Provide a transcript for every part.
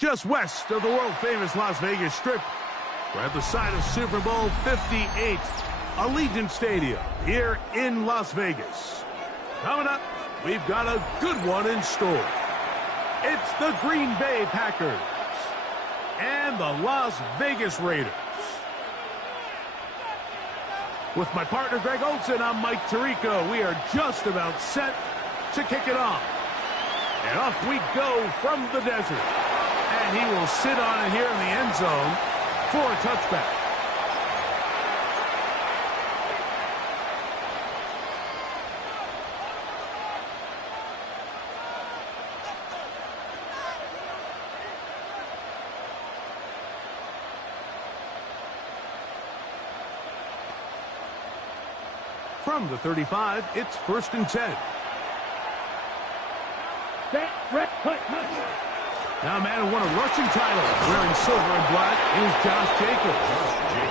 Just west of the world-famous Las Vegas Strip, we're at the site of Super Bowl 58, Allegiant Stadium here in Las Vegas. Coming up, we've got a good one in store. It's the Green Bay Packers and the Las Vegas Raiders. With my partner Greg Olsen, I'm Mike Tirico. We are just about set to kick it off. And off we go from the desert. And he will sit on it here in the end zone for a touchback. From the 35, it's 1st and 10. Now a man who won a rushing title wearing silver and black is Josh Jacobs.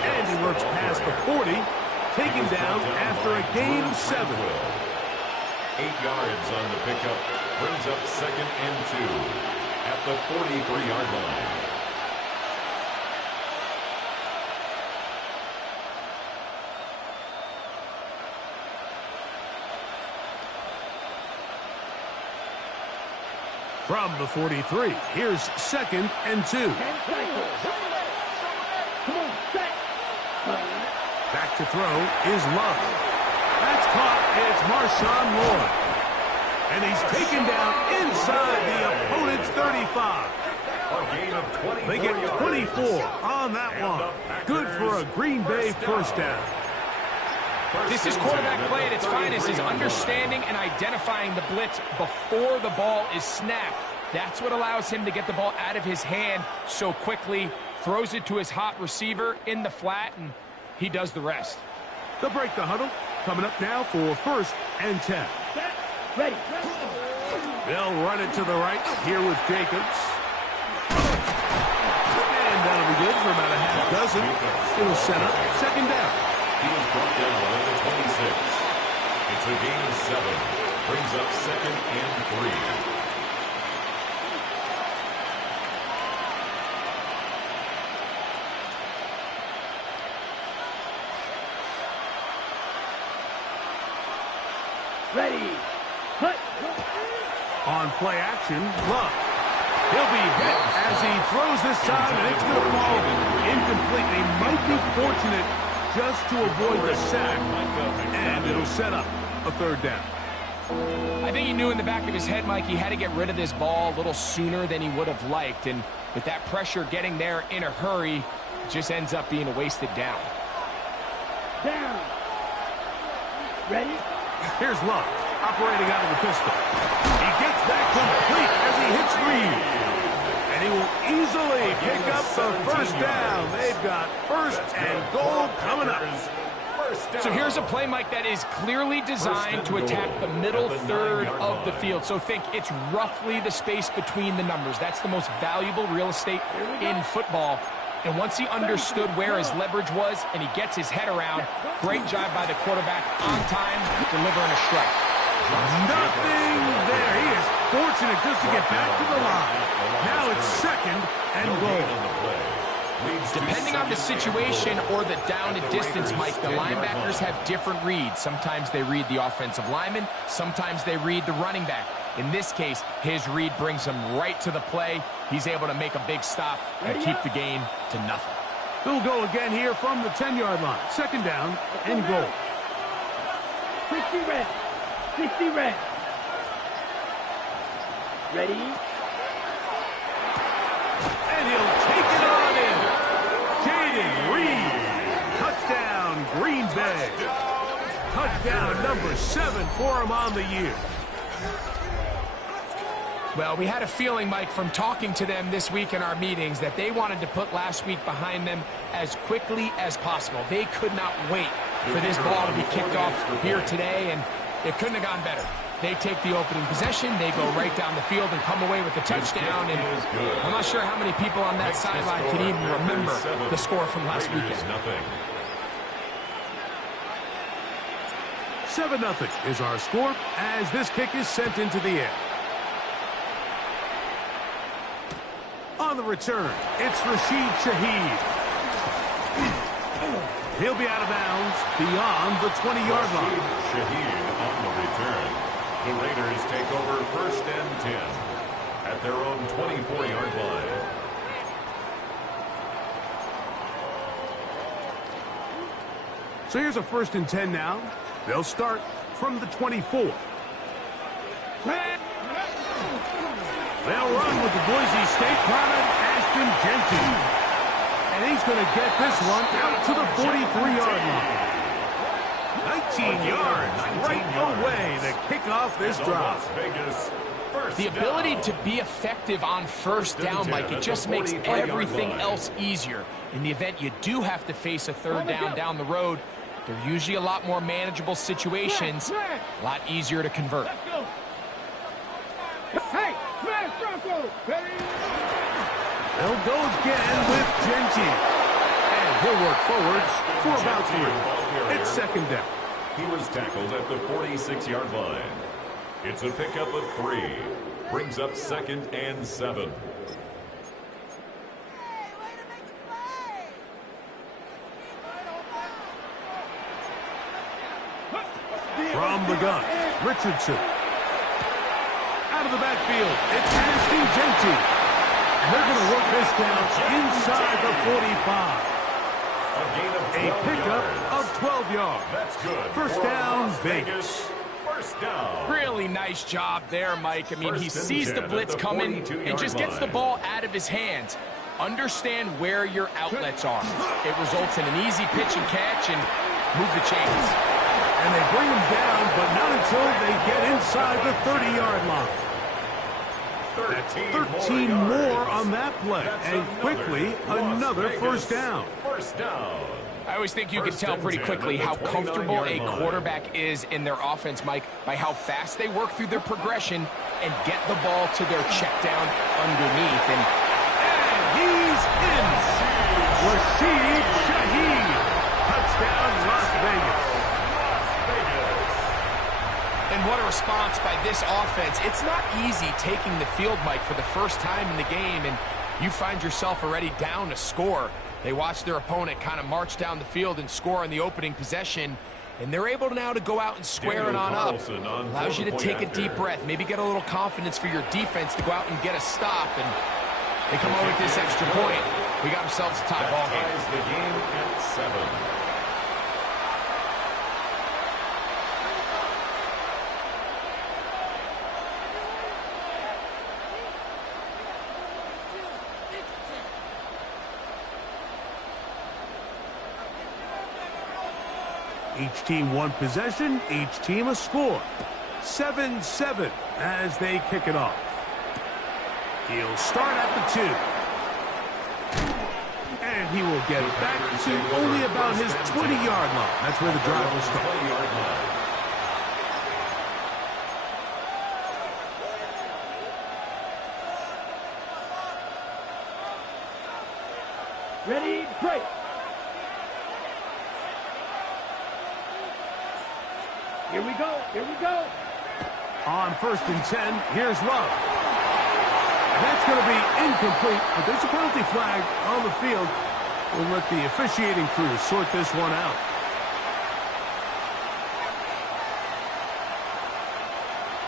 And he works past the 40, taken down after a gain of 7. 8 yards on the pickup. Brings up 2nd and 2 at the 43-yard line. From the 43, here's 2nd and 2. Back to throw is Love. That's caught. It's Marshawn Lloyd. And he's taken down inside the opponent's 35. They get 24 on that one. Good for a Green Bay first down. This is quarterback play at its finest, is understanding and identifying the blitz before the ball is snapped. That's what allows him to get the ball out of his hand so quickly, throws it to his hot receiver in the flat, and he does the rest. They'll break the huddle. Coming up now for 1st and 10. Ready. They'll run it to the right here with Jacobs. And that'll be good for about a half dozen. It'll set up 2nd down. He was brought down at the 26. It's a gain of 7. Brings up 2nd and 3. Ready. Hut. On play action, Love. He'll be hit as he throws this time, and it's going to fall incompletely. Might be fortunate just to avoid the sack, and it'll set up a 3rd down. I think he knew in the back of his head, Mike, he had to get rid of this ball a little sooner than he would have liked, and with that pressure getting there in a hurry, it just ends up being a wasted down. Down. Ready. Here's Love, operating out of the pistol. He gets that complete as he hits Reed. And And he will easily pick up the first down. They've got first and goal coming up. So here's a play, Mike, that is clearly designed to attack the middle third of the field. So think it's roughly the space between the numbers. That's the most valuable real estate in football. And once he understood where his leverage was and he gets his head around, great job by the quarterback on time, delivering a strike. Nothing there. He is fortunate just to get back to the line. Now it's second and goal. Depending on the situation or the down and distance, Mike, the linebackers have different reads. Sometimes they read the offensive lineman. Sometimes they read the running back. In this case, his read brings him right to the play. He's able to make a big stop and keep the game to nothing. He'll go again here from the 10-yard line. Second down and goal. 60 red. 60 red. Ready? And he'll take it on in. Jaden Reed. Touchdown, Green Bay. Touchdown number 7 for him on the year. Well, we had a feeling, Mike, from talking to them this week in our meetings that they wanted to put last week behind them as quickly as possible. They could not wait for this ball to be kicked off here today, and it couldn't have gone better. They take the opening possession, they go right down the field and come away with the touchdown, and I'm not sure how many people on that sideline can even remember the score from last weekend. 7-0 is our score as this kick is sent into the air. On the return, it's Rashid Shaheed. He'll be out of bounds beyond the 20-yard line. Shaheed on the return. The Raiders take over first and 10 at their own 24-yard line. So here's a first and 10 now. They'll start from the 24. They'll run with the Boise State product, Ashton Jenkins. And he's going to get this one out to the 43-yard line. 19 yards right away to kick off this drive. The ability to be effective on first down, Mike, it just makes everything else easier. In the event you do have to face a third down the road, they're usually a lot more manageable situations, a lot easier to convert. Hey, smash Bronco! They'll go again with Genty. And he'll work forwards for about 3. It's second down. He was tackled at the 46-yard line. It's a pickup of 3. Brings up second and 7. From the gun, Richardson. Out of the backfield, it's Ashton Jeanty. And they're going to work this down inside the 45. A pickup of 12 yards. That's good. First down, Vegas. First down. Really nice job there, Mike. I mean, he sees the blitz coming and just gets the ball out of his hands. Understand where your outlets are. It results in an easy pitch and catch and move the chains. And they bring him down, but not until they get inside the 30-yard line. That's 13 more on that play. And quickly, another first down. First down. I always think you can tell pretty quickly how comfortable a quarterback is in their offense, Mike, by how fast they work through their progression and get the ball to their check down underneath. And he's in. Rashid Shaheed. Touchdown, Las Vegas. And what a response by this offense. It's not easy taking the field, Mike, for the first time in the game, and you find yourself already down a score. They watch their opponent kind of march down the field and score on the opening possession, and they're able now to go out and square it on up. Allows you to take a deep breath, maybe get a little confidence for your defense to go out and get a stop, and they come over with this extra point. We got ourselves a tie ball game. Ties the game at 7. Each team one possession, each team a score. 7-7 as they kick it off. He'll start at the 2. And he will get back to only about his 20-yard line. That's where the drive will start. 20-yard line. Ready, break. Here we go, here we go. On 1st and 10, here's Love. And that's going to be incomplete, but there's a penalty flag on the field. We'll let the officiating crew sort this one out.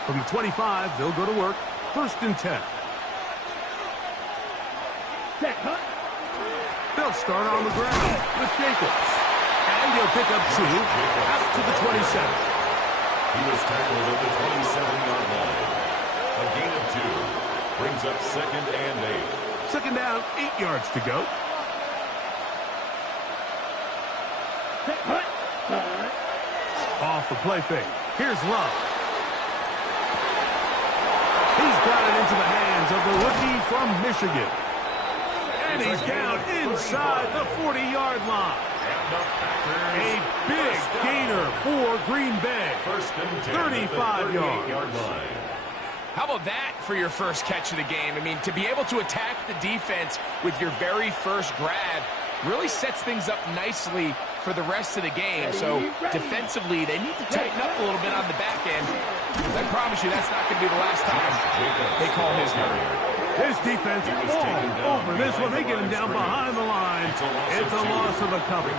From the 25, they'll go to work. 1st and 10. Set, huh? They'll start on the ground with Jacobs. And he'll pick up 2 out to the 27. He was tackled at the 27-yard line. A gain of 2 brings up 2nd and 8. 2nd down, 8 yards to go. Set, huh? Off the play fake. Here's Love. He's got it into the hands of the rookie from Michigan. And he's down inside the 40-yard line. A big gainer for Green Bay. 35 yards. How about that for your first catch of the game? I mean, to be able to attack the defense with your very first grab really sets things up nicely for the rest of the game. So defensively, they need to tighten up a little bit on the back end. I promise you that's not going to be the last time they call his name. His defense all over this one. They get him down behind the line. It's a loss of a couple.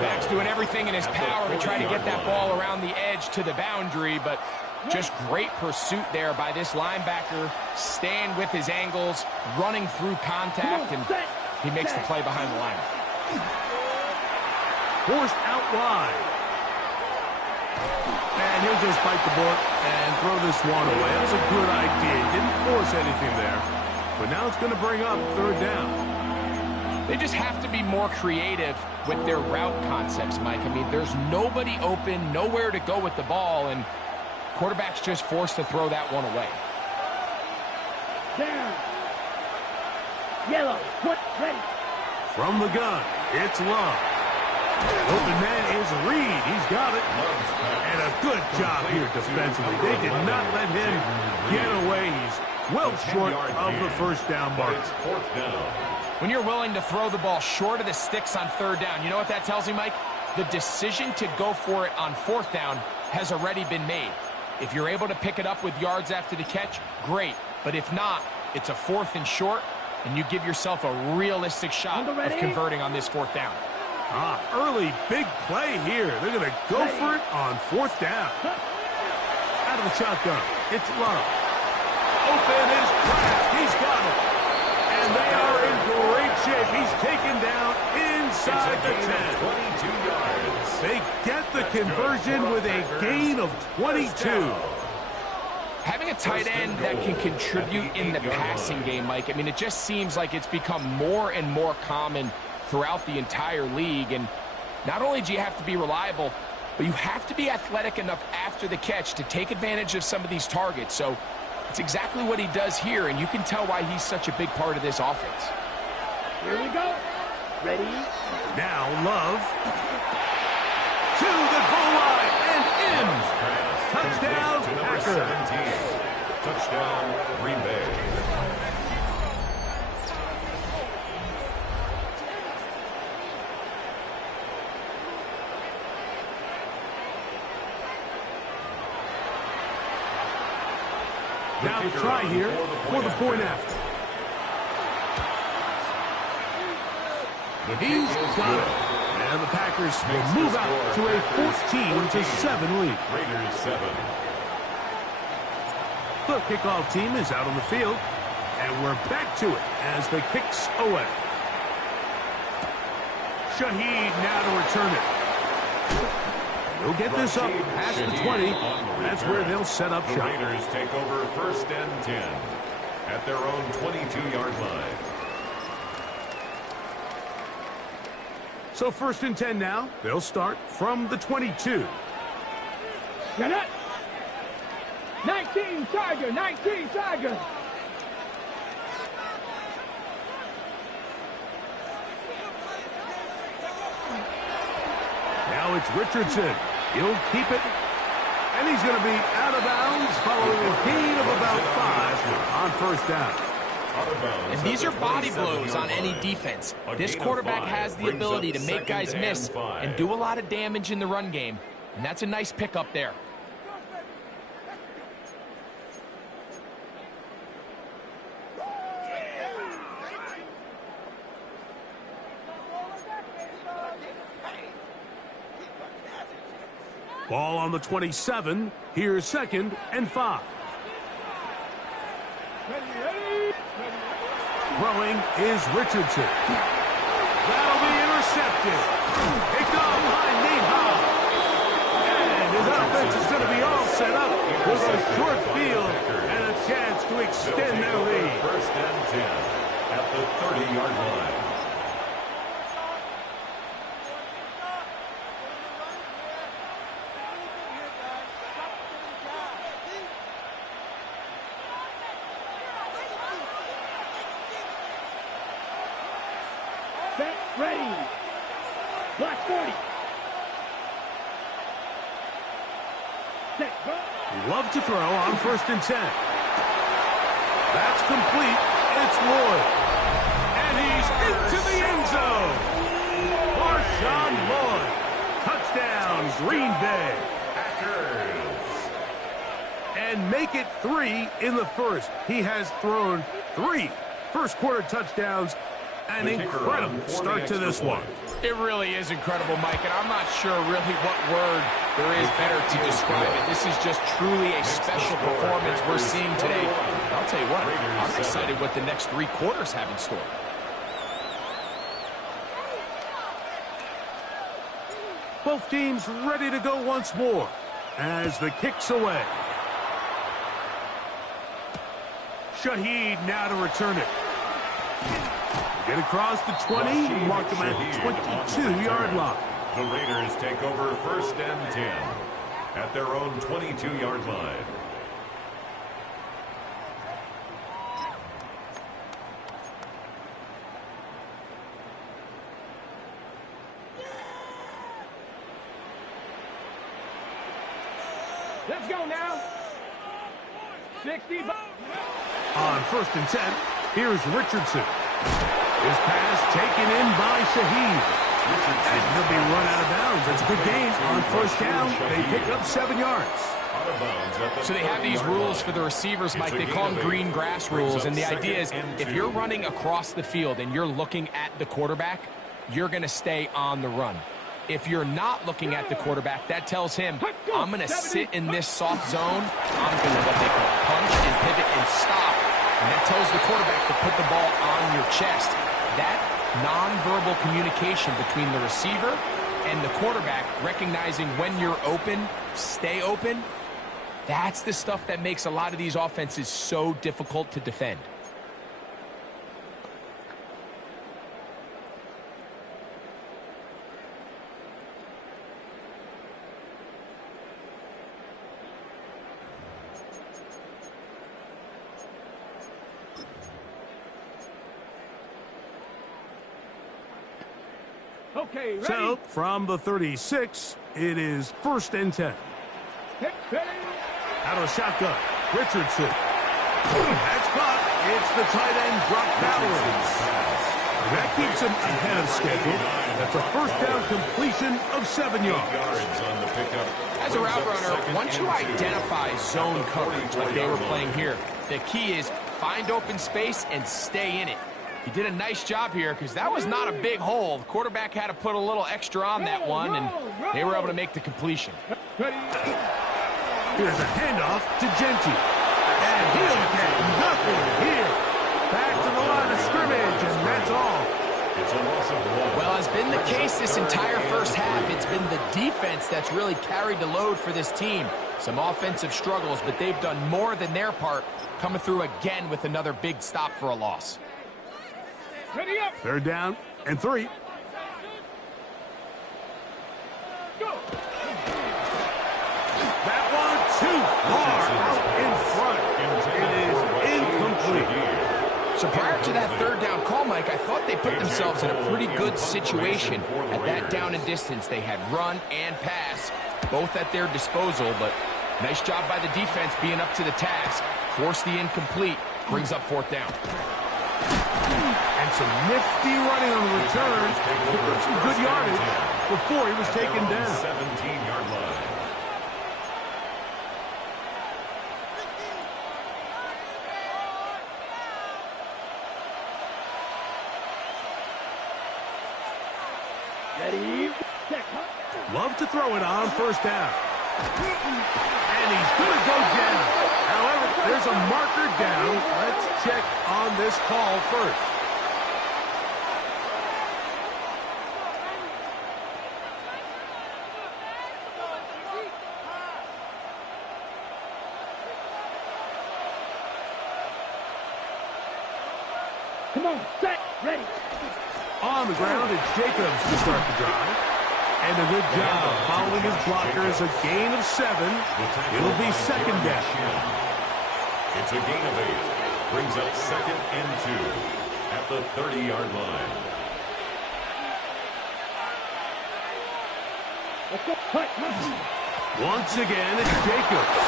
Max doing everything in his power to try to get that ball around the edge to the boundary, but just great pursuit there by this linebacker, staying with his angles, running through contact, and he makes the play behind the line. Forced out wide. And he'll just bite the bullet and throw this one away. That was a good idea. Didn't force anything there. But now it's going to bring up 3rd down. They just have to be more creative with their route concepts, Mike. I mean, there's nobody open, nowhere to go with the ball, and quarterback's just forced to throw that one away. Down. Yellow, put ready. From the gun, it's Love. Open man is Reed. He's got it. And a good job here defensively. They did not let him get away. He's well short of the 1st down mark. When you're willing to throw the ball short of the sticks on 3rd down, you know what that tells me, Mike? The decision to go for it on 4th down has already been made. If you're able to pick it up with yards after the catch, great. But if not, it's a 4th and short, and you give yourself a realistic shot of converting on this 4th down. Early big play here. They're going to go for it on 4th down. Out of the shotgun, it's Love. Open is Kraft. He's got it. And they are in great shape. He's taken down inside the 10. 22 yards. They get the conversion with a gain of 22. Having a tight end that can contribute in the passing game, Mike, I mean, it just seems like it's become more and more common throughout the entire league. And not only do you have to be reliable, but you have to be athletic enough after the catch to take advantage of some of these targets. So it's exactly what he does here, and you can tell why he's such a big part of this offense. Here we go. Ready? Now Love to the goal line and in. Touchdown, Packers. Touchdown, Green Bay. Now the try here for the point after. He's got it. And the Packers will move out to a 14-7 lead. Raiders 7. The kickoff team is out on the field. And we're back to it as the kick's away. Shaheed now to return it. They'll get this up past the 20. That's where they'll set up shop. The Raiders take over 1st and 10 at their own 22-yard line. So 1st and 10 now. They'll start from the 22. Get it. 19 Tiger, 19 Tiger. Now it's Richardson. He'll keep it. And he's going to be out of bounds following a gain of about 5 on first down. And these are body blows on any defense. This quarterback has the ability to make guys miss and do a lot of damage in the run game. And that's a nice pickup there. Ball on the 27. Here's 2nd and 5. Throwing is Richardson. That'll be intercepted. Picked off by Nate Howe. And his offense is going to be all set up with a short field and a chance to extend their lead. First and 10 at the 30-yard line. Ready. Block 40. Set. Go. Love to throw on 1st and 10. That's complete. It's Lloyd. And he's into the end zone. Marshawn Lloyd. Touchdown, Green Bay. Packers. And make it 3 in the first. He has thrown 3 first-quarter touchdowns. An incredible start to this one. It really is incredible, Mike, and I'm not sure really what word there is better to describe it. This is just truly a special performance we're seeing today. And I'll tell you what, I'm excited what the next 3 quarters have in store. Both teams ready to go once more as the kick's away. Shaheed now to return it. Get across the 20, mark them at the 22-yard line. The Raiders take over 1st and 10 at their own 22-yard line. Let's go now. 60. On 1st and 10, here's Richardson. His pass taken in by Shaheed. And he'll be run out of bounds. That's a good gain on 1st down. They pick up 7 yards. So they have these rules for the receivers, Mike. They call them green grass rules. And the idea is if you're running across the field and you're looking at the quarterback, you're going to stay on the run. If you're not looking at the quarterback, that tells him, I'm going to sit in this soft zone. I'm going to what they call punch and pivot and stop. And that tells the quarterback to put the ball on your chest. That nonverbal communication between the receiver and the quarterback, recognizing when you're open, stay open, that's the stuff that makes a lot of these offenses so difficult to defend. Okay, ready. So, from the 36, it is 1st and 10. Out of shotgun, Richardson. That's caught. It's the tight end, Brock Bowers. That keeps him ahead of schedule. That's a 1st down completion of 7 yards. As a route runner, once you identify zone coverage like they were playing here, the key is find open space and stay in it. He did a nice job here because that was not a big hole. The quarterback had to put a little extra on that one, and they were able to make the completion. Here's a handoff to Genty. And he'll get nothing here. Back to the line of scrimmage, and that's all. It's a loss of 1. Well, as been the case this entire first half, it's been the defense that's really carried the load for this team. Some offensive struggles, but they've done more than their part, coming through again with another big stop for a loss. 3rd down and 3. Go. That one too far out in front. It is incomplete. So prior to that third down call, Mike, I thought they put themselves in a pretty good situation at that down and distance. They had run and pass, both at their disposal, but nice job by the defense being up to the task. Force the incomplete, brings up fourth down. And some nifty running on the return. Picked up some good yardage before he was taken down. 17-yard line. Ready, set. Love to throw it on first down. And he's going to go down. However, there's a marker down. Let's check on this call first. Come on, set, ready. On the ground, it's Jacobs to start the drive. And a good job following his blockers. A gain of 7. It'll be second down. It's a gain of 8. Brings up second and 2 at the 30-yard line. Let's go, cut. Once again, it's Jacobs.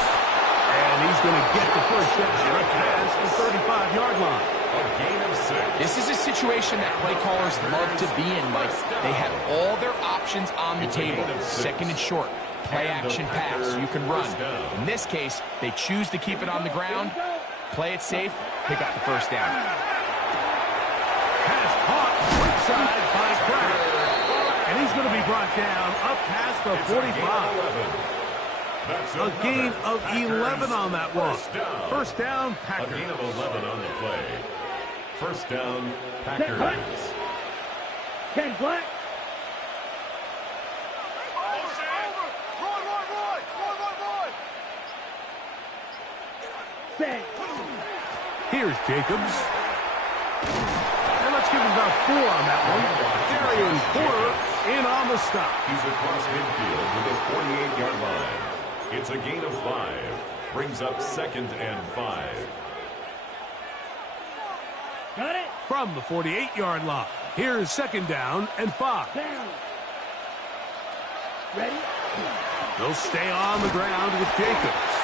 And he's going to get the first down past the 35-yard line. A gain of 6. This is a situation that play callers love to be in, Mike. They have all their options on the table. Second and short, play action pass, you can run. In this case, they choose to keep it on the ground, play it safe, pick up the first down. Pass caught outside by Pratt. And he's going to be brought down up past the 45. A gain of 11 on that one. First down, Packers. A gain of 11 on the play. First down, Packers. Ken Black. Set. Here's Jacobs. And let's give him about 4 on that one. Darian Porter in on the stop. He's across midfield to the 48-yard line. It's a gain of 5. Brings up second and 5. Got it. From the 48-yard line. Here's second down and 5. Down. Ready. They'll stay on the ground with Jacobs.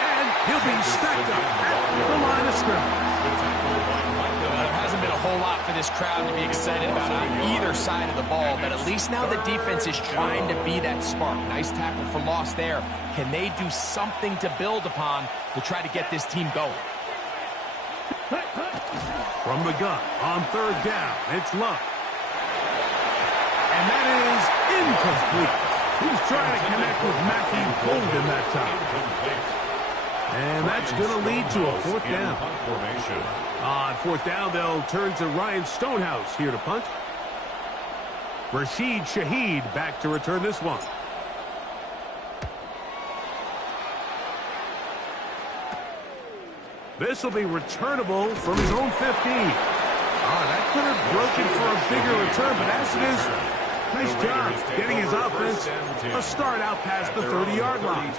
And he'll be stacked up at the line of scrimmage. There hasn't been a whole lot for this crowd to be excited about on either side of the ball, but at least now the defense is trying to be that spark. Nice tackle for loss there. Can they do something to build upon to try to get this team going? From the gun on third down, it's Love. And that is incomplete. He's trying to connect with Matthew Golden that time. And that's going to lead to a fourth down. On fourth down, they'll turn to Ryan Stonehouse here to punt. Rashid Shaheed back to return this one. This will be returnable from his own 15. That could have broken for a bigger return, but as it is, nice job getting his offense a start out past the 30-yard line.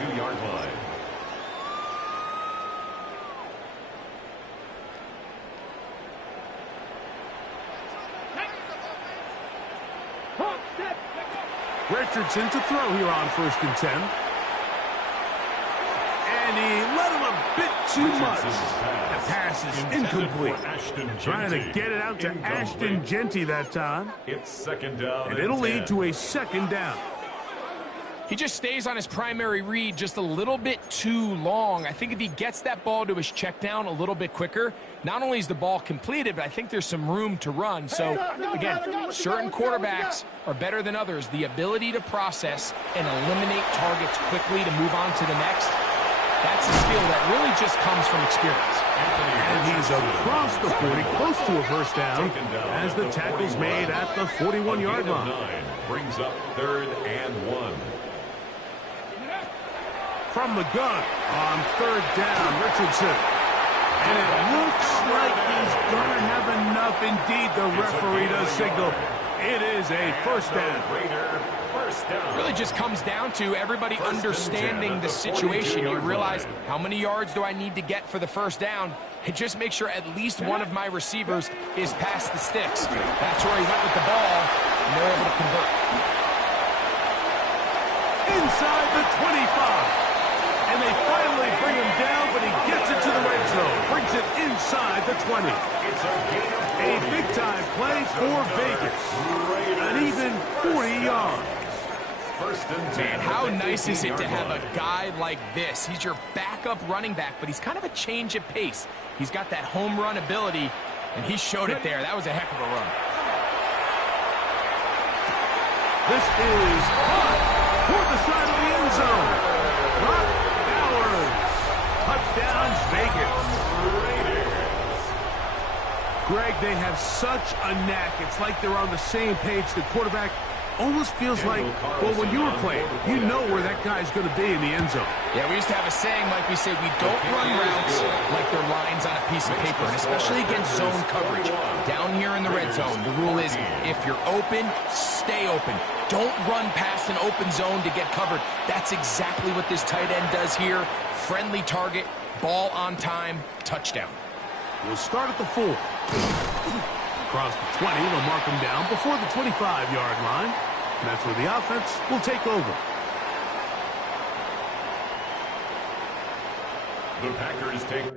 Richardson to throw here on first and 10. And he let him a bit too much. The pass is incomplete. Trying to get it out to Ashton Jeanty that time. It's second down. And it'll lead to a second down. He just stays on his primary read just a little bit too long. I think if he gets that ball to his check down a little bit quicker, not only is the ball completed, but I think there's some room to run. So, again, certain quarterbacks are better than others. The ability to process and eliminate targets quickly to move on to the next, that's a skill that really just comes from experience. And he's across the 40, close to a first down, as the tackle's made at the 41-yard line. Brings up third and 1. From the gun on third down, Richardson. And it looks like he's going to have enough. Indeed, the referee does signal It is a first down. Raider, first down. Really just comes down to everybody understanding the situation. You realize, how many yards do I need to get for the first down? And just make sure at least one of my receivers is past the sticks. That's where he went with the ball, and they're able to convert. Inside the 25. And they finally bring him down, but he gets it to the red zone. Brings it inside the 20. It's A big-time play for Vegas. An even 40 yards. First and 10. Man, how nice is it to have a guy like this? He's your backup running back, but he's kind of a change of pace. He's got that home run ability, and he showed it there. That was a heck of a run. This is caught toward the side of the end zone. Brock Bowers. Touchdown, Vegas. Greg, they have such a knack. It's like they're on the same page. The quarterback almost feels like, well, when you were playing, you know where that guy's going to be in the end zone. Yeah, we used to have a saying, like we say, we don't run routes like they're lines on a piece of paper, and especially against zone coverage. Down here in the red zone, the rule is if you're open, stay open. Don't run past an open zone to get covered. That's exactly what this tight end does here. Friendly target, ball on time, touchdown. We'll start at the 4. Across the 20, they'll mark him down before the 25-yard line. And that's where the offense will take over. The Packers take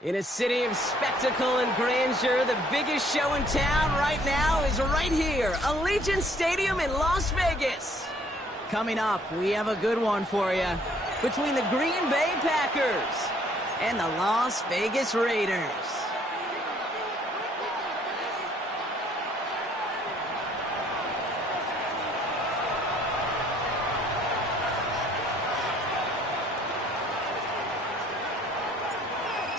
In a city of spectacle and grandeur, the biggest show in town right now is right here, Allegiant Stadium in Las Vegas. Coming up, we have a good one for you between the Green Bay Packers and the Las Vegas Raiders.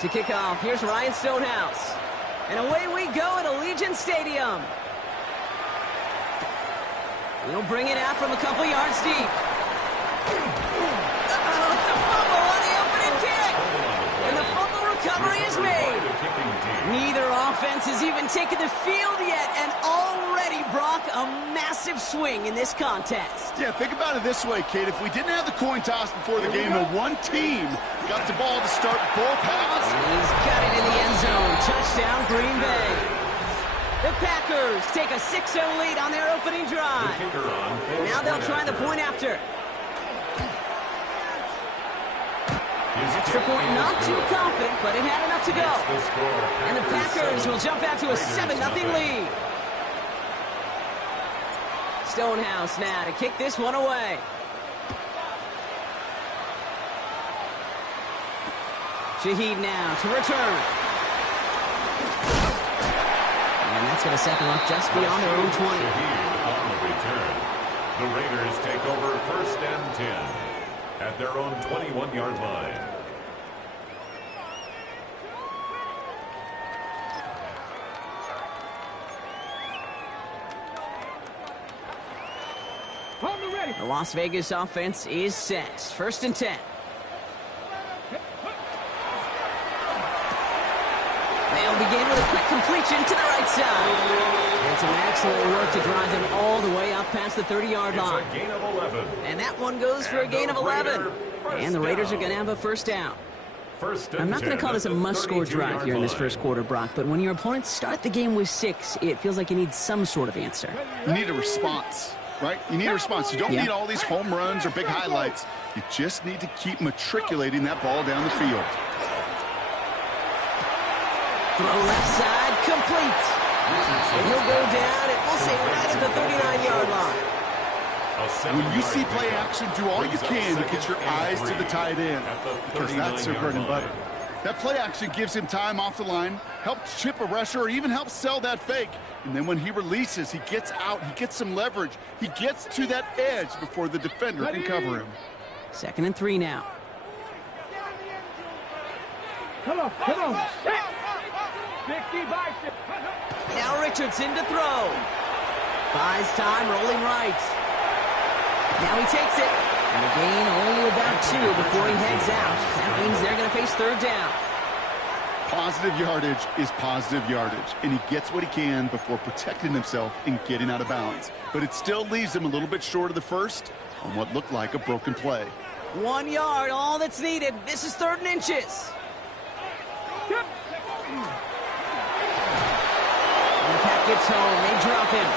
To kick off, here's Ryan Stonehouse. And away we go at Allegiant Stadium. He'll bring it out from a couple yards deep. Uh-oh, it's a fumble on the opening kick. And the fumble recovery is made. Neither offense has even taken the field yet, and already, Brock, a massive swing in this contest. Yeah, think about it this way, kid. If we didn't have the coin toss before the game, and one team got the ball to start both halves. He's got it in the end zone. Touchdown, Green Bay. The Packers take a 6-0 lead on their opening drive. Now they'll try the point after. Extra point, not too confident, but it had enough to go. And the Packers will jump out to a 7-0 lead. Stonehouse now to kick this one away. Shaheed now to return. And that's going to set them up just beyond their own 20. Shaheed on the return. The Raiders take over 1st and 10 at their own 21-yard line. The Las Vegas offense is set. 1st and 10. They'll begin with a quick completion to the right side. And some excellent work to drive them all the way up past the 30-yard line. It's a gain of 11. And that one goes for a gain of 11. And the Raiders are going to have a first down. I'm not going to call this a must-score drive here in this first quarter, Brock, but when your opponents start the game with 6, it feels like you need some sort of answer. You need a response, right? You need a response. You don't need all these home runs or big highlights. You just need to keep matriculating that ball down the field. Throw left side, complete. And he'll go down, and we'll say right at the 39-yard line. When you see play action, do all you can to get your eyes to the tight end, because that's their bread and butter. That play action gives him time off the line, helps chip a rusher, or even helps sell that fake. And then when he releases, he gets out, he gets some leverage. He gets to that edge before the defender can cover him. 2nd and 3 now. Come on, come on. 60 by 6. Now Richardson to throw. Buys time, rolling right. Now he takes it. And a gain only about 2 before he heads out. That means they're going to face 3rd down. Positive yardage is positive yardage, and he gets what he can before protecting himself and getting out of bounds. But it still leaves him a little bit short of the first on what looked like a broken play. 1 yard, all that's needed. This is 3rd and inches. And the pack gets home. They drop him.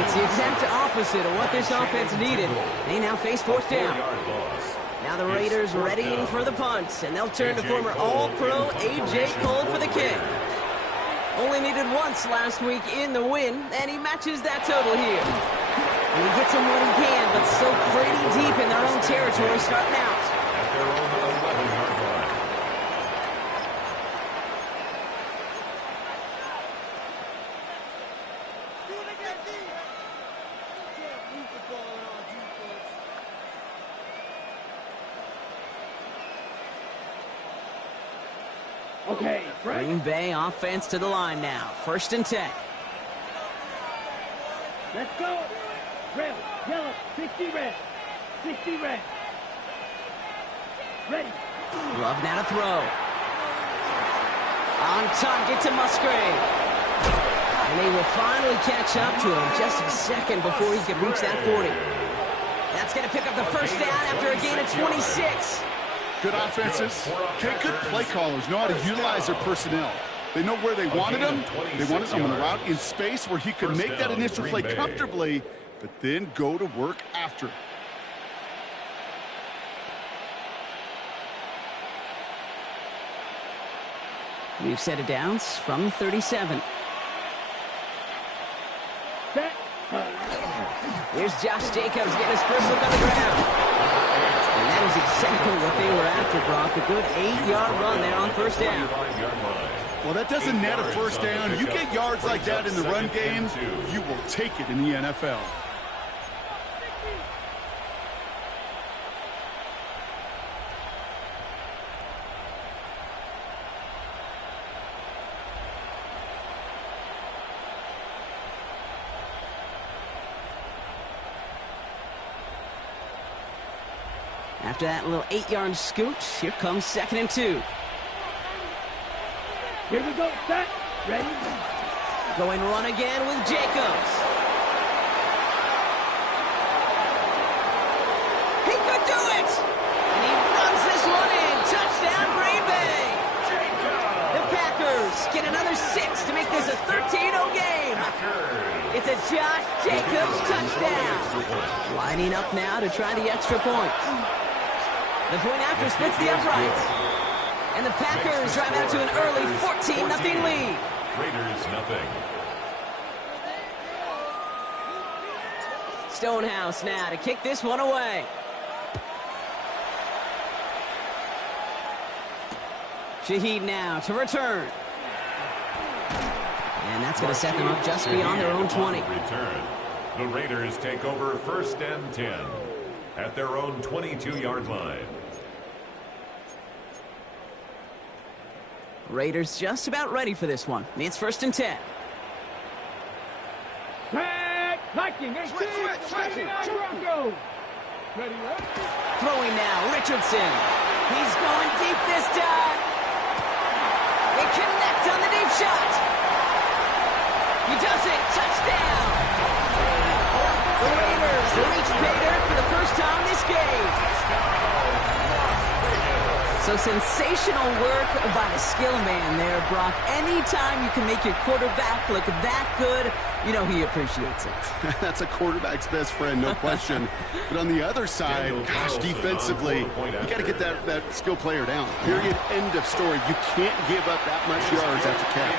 It's the exact opposite of what this offense needed. They now face 4th down. Now the Raiders readying for the punt, and they'll turn to former All-Pro A.J. Cole for the kick. Only needed once last week in the win, and he matches that total here. And he gets him what he can, but still pretty deep in their own territory starting out. At their own 11-yard line. Okay, Green Bay offense to the line now. 1st and 10. let's go. Red, yellow, 60 red. 60 red. Ready. Love now to throw. On target to Musgrave. And they will finally catch up to him just a second before he could reach that 40. That's going to pick up the first down after a gain of 26. Good offenses. Okay, good play callers know how to utilize their personnel. They know where they wanted him. They wanted him on the route in space where he could make that initial play comfortably, but then go to work after. We've set it downs from 37. Here's Josh Jacobs getting his first look on the ground. And that is exactly what they were after, Brock. A good 8-yard run there on first down. Well, that doesn't net a first down. You get yards like that in the run game, you will take it in the NFL. After that little 8-yard scoot, here comes 2nd and 2. Here we go, set, ready. Going run again with Jacobs. He could do it! And he runs this one in. Touchdown, Green Bay! The Packers get another 6 to make this a 13-0 game. It's a Josh Jacobs touchdown. Lining up now to try the extra point. The point after splits the uprights. And the Packers drive out to an early 14-0 lead. Raiders nothing. Stonehouse now to kick this one away. Shaheed now to return. And that's going to set them up just beyond their own 20. Return. The Raiders take over 1st and 10 at their own 22-yard line. Raiders just about ready for this one. It's 1st and 10. Hiking, Throwing now, Richardson. He's going deep this time. They connect on the deep shot. He does it. Touchdown. The Raiders reach pay dirt for the first time this game. So sensational work by the skill man there, Brock. Anytime you can make your quarterback look that good, you know he appreciates it. That's a quarterback's best friend, no question. But on the other side, gosh, defensively, you got to get that skill player down. Period, end of story. You can't give up that much yards after catch.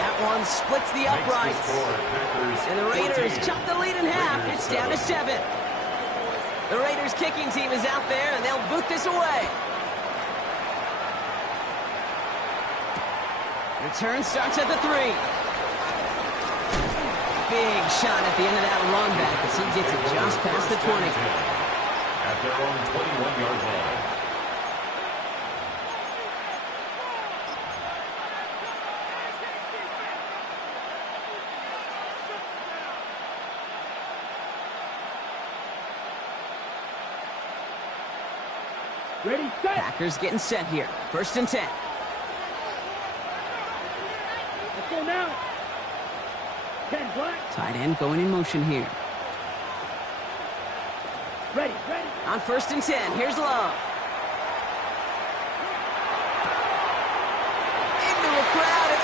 That one splits the uprights. And the Raiders chop the lead in half. It's down to 7. The Raiders kicking team is out there, and they'll boot this away. Return starts at the 3. Big shot at the end of that run back as he gets it just past the 20. At their own 21-yard line. Ready, set. Packers getting set here. 1st and 10. Let's go now. 10 black. Tight end going in motion here. Ready. On 1st and 10, here's Love. Into a crowd and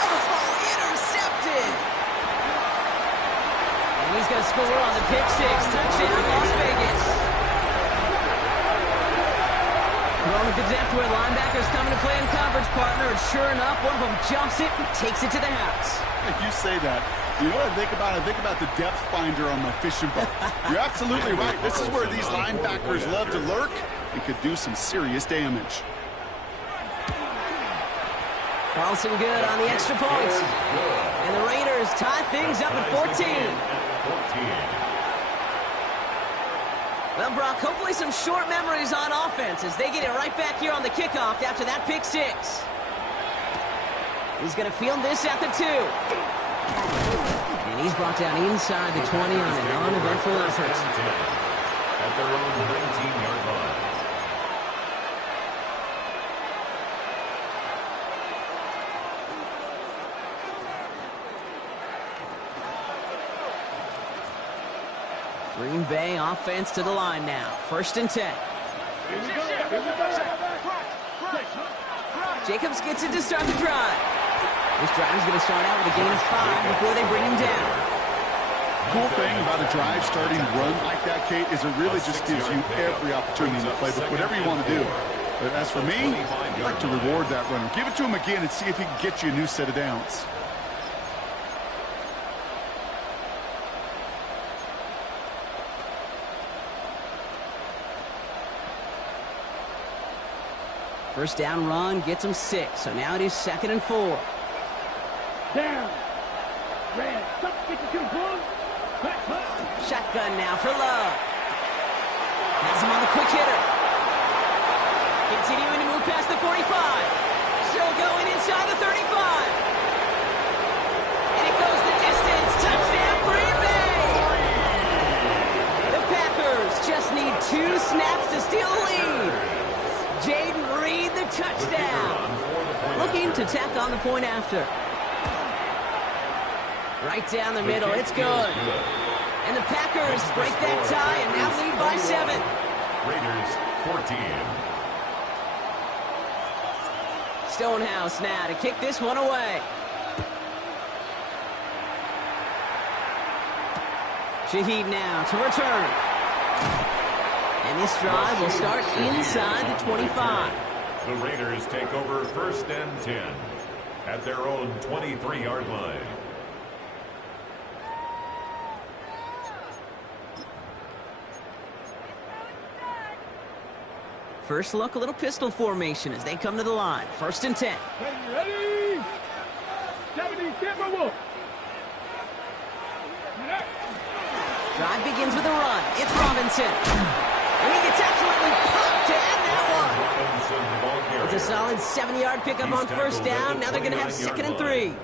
intercepted. And he's going to score on the pick 6. Touchdown, Las Vegas. Throwing it to depth where linebackers coming to play in coverage, partner. And sure enough, one of them jumps it and takes it to the house. If you say that, you know what I think about? I think about the depth finder on my fishing boat. You're absolutely right. This is where these linebackers love to lurk and could do some serious damage. Carlson good on the extra point. And the Raiders tie things up at 14. Well, Brock, hopefully some short memories on offense as they get it right back here on the kickoff after that pick 6. He's going to field this at the 2. And he's brought down inside the 20 on an uneventful effort. At their own 19-yard line. Green Bay offense to the line now. 1st and 10. Jacobs gets it to start the drive. This drive is going to start out with a gain of 5 before they bring him down. Cool thing about a drive starting run like that, Kate, is it really just gives you every opportunity in the playbook, whatever you want to do. But as for me, I'd like to reward that runner. Give it to him again and see if he can get you a new set of downs. First down run gets him 6, so now it is 2nd and 4. Down. Red. Stop. 52. Pull. Shotgun now for Love. Has him on the quick hitter. Continuing to move past the 45. Still going inside the 35. And it goes the distance. Touchdown, Green Bay. The Packers just need 2 snaps to steal the lead. Jaden Reed, the touchdown. Looking to tack on the point after. Right down the middle. It's good. And the Packers break that tie and now lead by 7. Raiders 14. Stonehouse now to kick this one away. Shaheed now to return. And this drive will start inside the 25. The Raiders take over 1st and 10 at their own 23-yard line. First look, a little pistol formation as they come to the line. 1st and 10. Ready? 70, Timberwolf. Drive begins with a run. It's Robinson. And he gets absolutely pumped to end that one. It's a solid 70-yard pickup on 1st down. Now they're going to have 2nd and 3.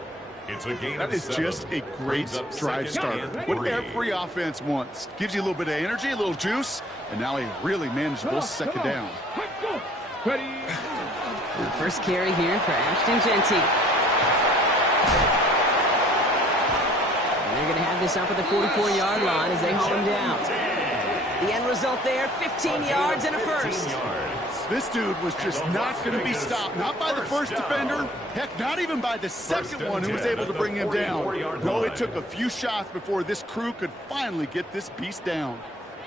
It's a game That is just a great drive starter. What every offense wants. Gives you a little bit of energy, a little juice, and now a really manageable 2nd down. Ready? The first carry here for Ashton Jeanty. And they're going to have this up at the 44-yard line as they haul him down. The end result there, 15 yards and a first. This dude was just not going to be stopped. Not by the first defender. Heck, not even by the second one who was able to bring him down. No, it took a few shots before this crew could finally get this beast down.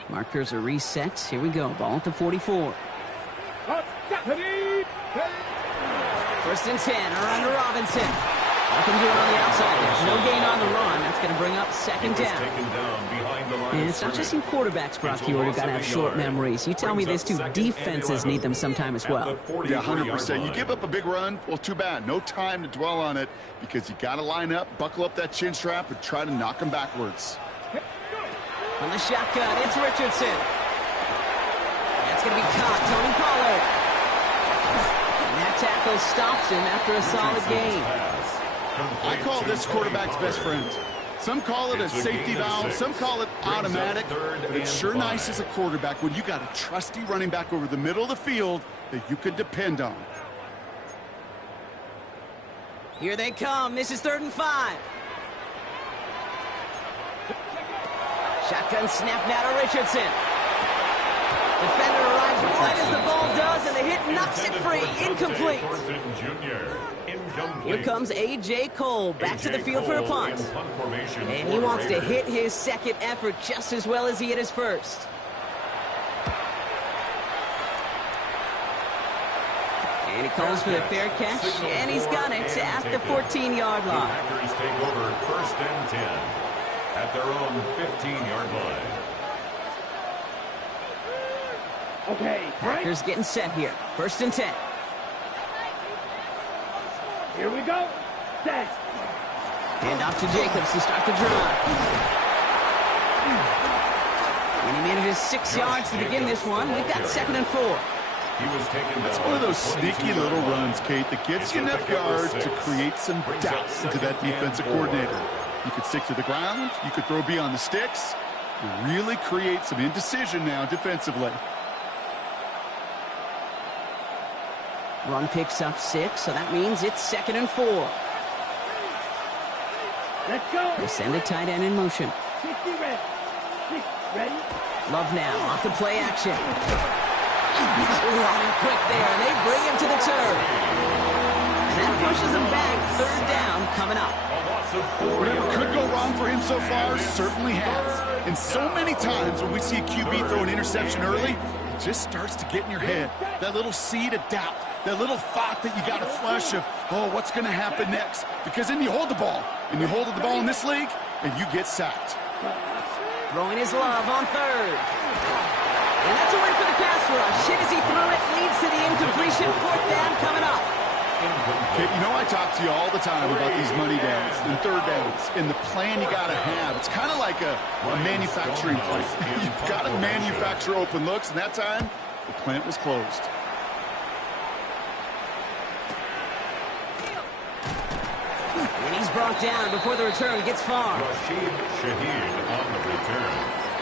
Markers are reset. Here we go. Ball at the 44. 1st and 10. Around to Robinson. Nothing doing on the outside. There's no gain on the run. That's going to bring up 2nd down. And it's not just you quarterbacks, Brock Huard, who got to have short memories. You tell me this too. Defenses need them sometime as well. Yeah, 100%. You give up a big run, well, too bad. No time to dwell on it because you got to line up, buckle up that chin strap, and try to knock them backwards. On the shotgun, it's Richardson. That's going to be caught. Tony Pollard. And that tackle stops him after a solid gain. I call this quarterback's best friend. Some call it a safety valve, some call it automatic, but it's sure nice as a quarterback when you got a trusty running back over the middle of the field that you can depend on. Here they come. This is 3rd and 5. Shotgun snap now to Richardson. Defender arrives right as the ball does, and the hit knocks it free. Incomplete. Here comes A.J. Cole back to the field for a punt. And he wants to hit his 2nd effort just as well as he hit his 1st. And he calls for the fair catch, and he's got it at the 14-yard line. The Packers take over 1st and 10 at their own 15-yard line. Okay, Packers getting set here. 1st and 10. Here we go. Set. Hand off to Jacobs to start the drive. And he manages 6 yards to begin this one. We've got 2nd and 4. That's one of those sneaky little runs, Kate, that gets you enough yards to create some doubt into that defensive coordinator. You could stick to the ground. You could throw beyond the sticks. You really create some indecision now defensively. Run picks up 6, so that means it's 2nd and 4. Let's go. They send a tight end in motion. 60 red. 6. Ready? Love now, off the play action. Ooh, on him quick there, and they bring him to the turf. And that pushes him back. Third down coming up. Whatever could go wrong for him so far certainly has. And so many times when we see a QB throw an interception early, it just starts to get in your head. That little seed of doubt, that little thought that you got a flush of, oh, what's going to happen next? Because then you hold the ball, and you hold the ball in this league, and you get sacked. Throwing his love on third. And that's a win for the pass rush. Hit as he threw it, leads to the incompletion. Fourth down coming up. Kid, you know I talk to you all the time about these money downs and third downs and the plan you got to have. It's kind of like a manufacturing plant. You've got to manufacture open looks, and that time, the plant was closed. And he's brought down before the return gets far. Rashid Shaheed on the return.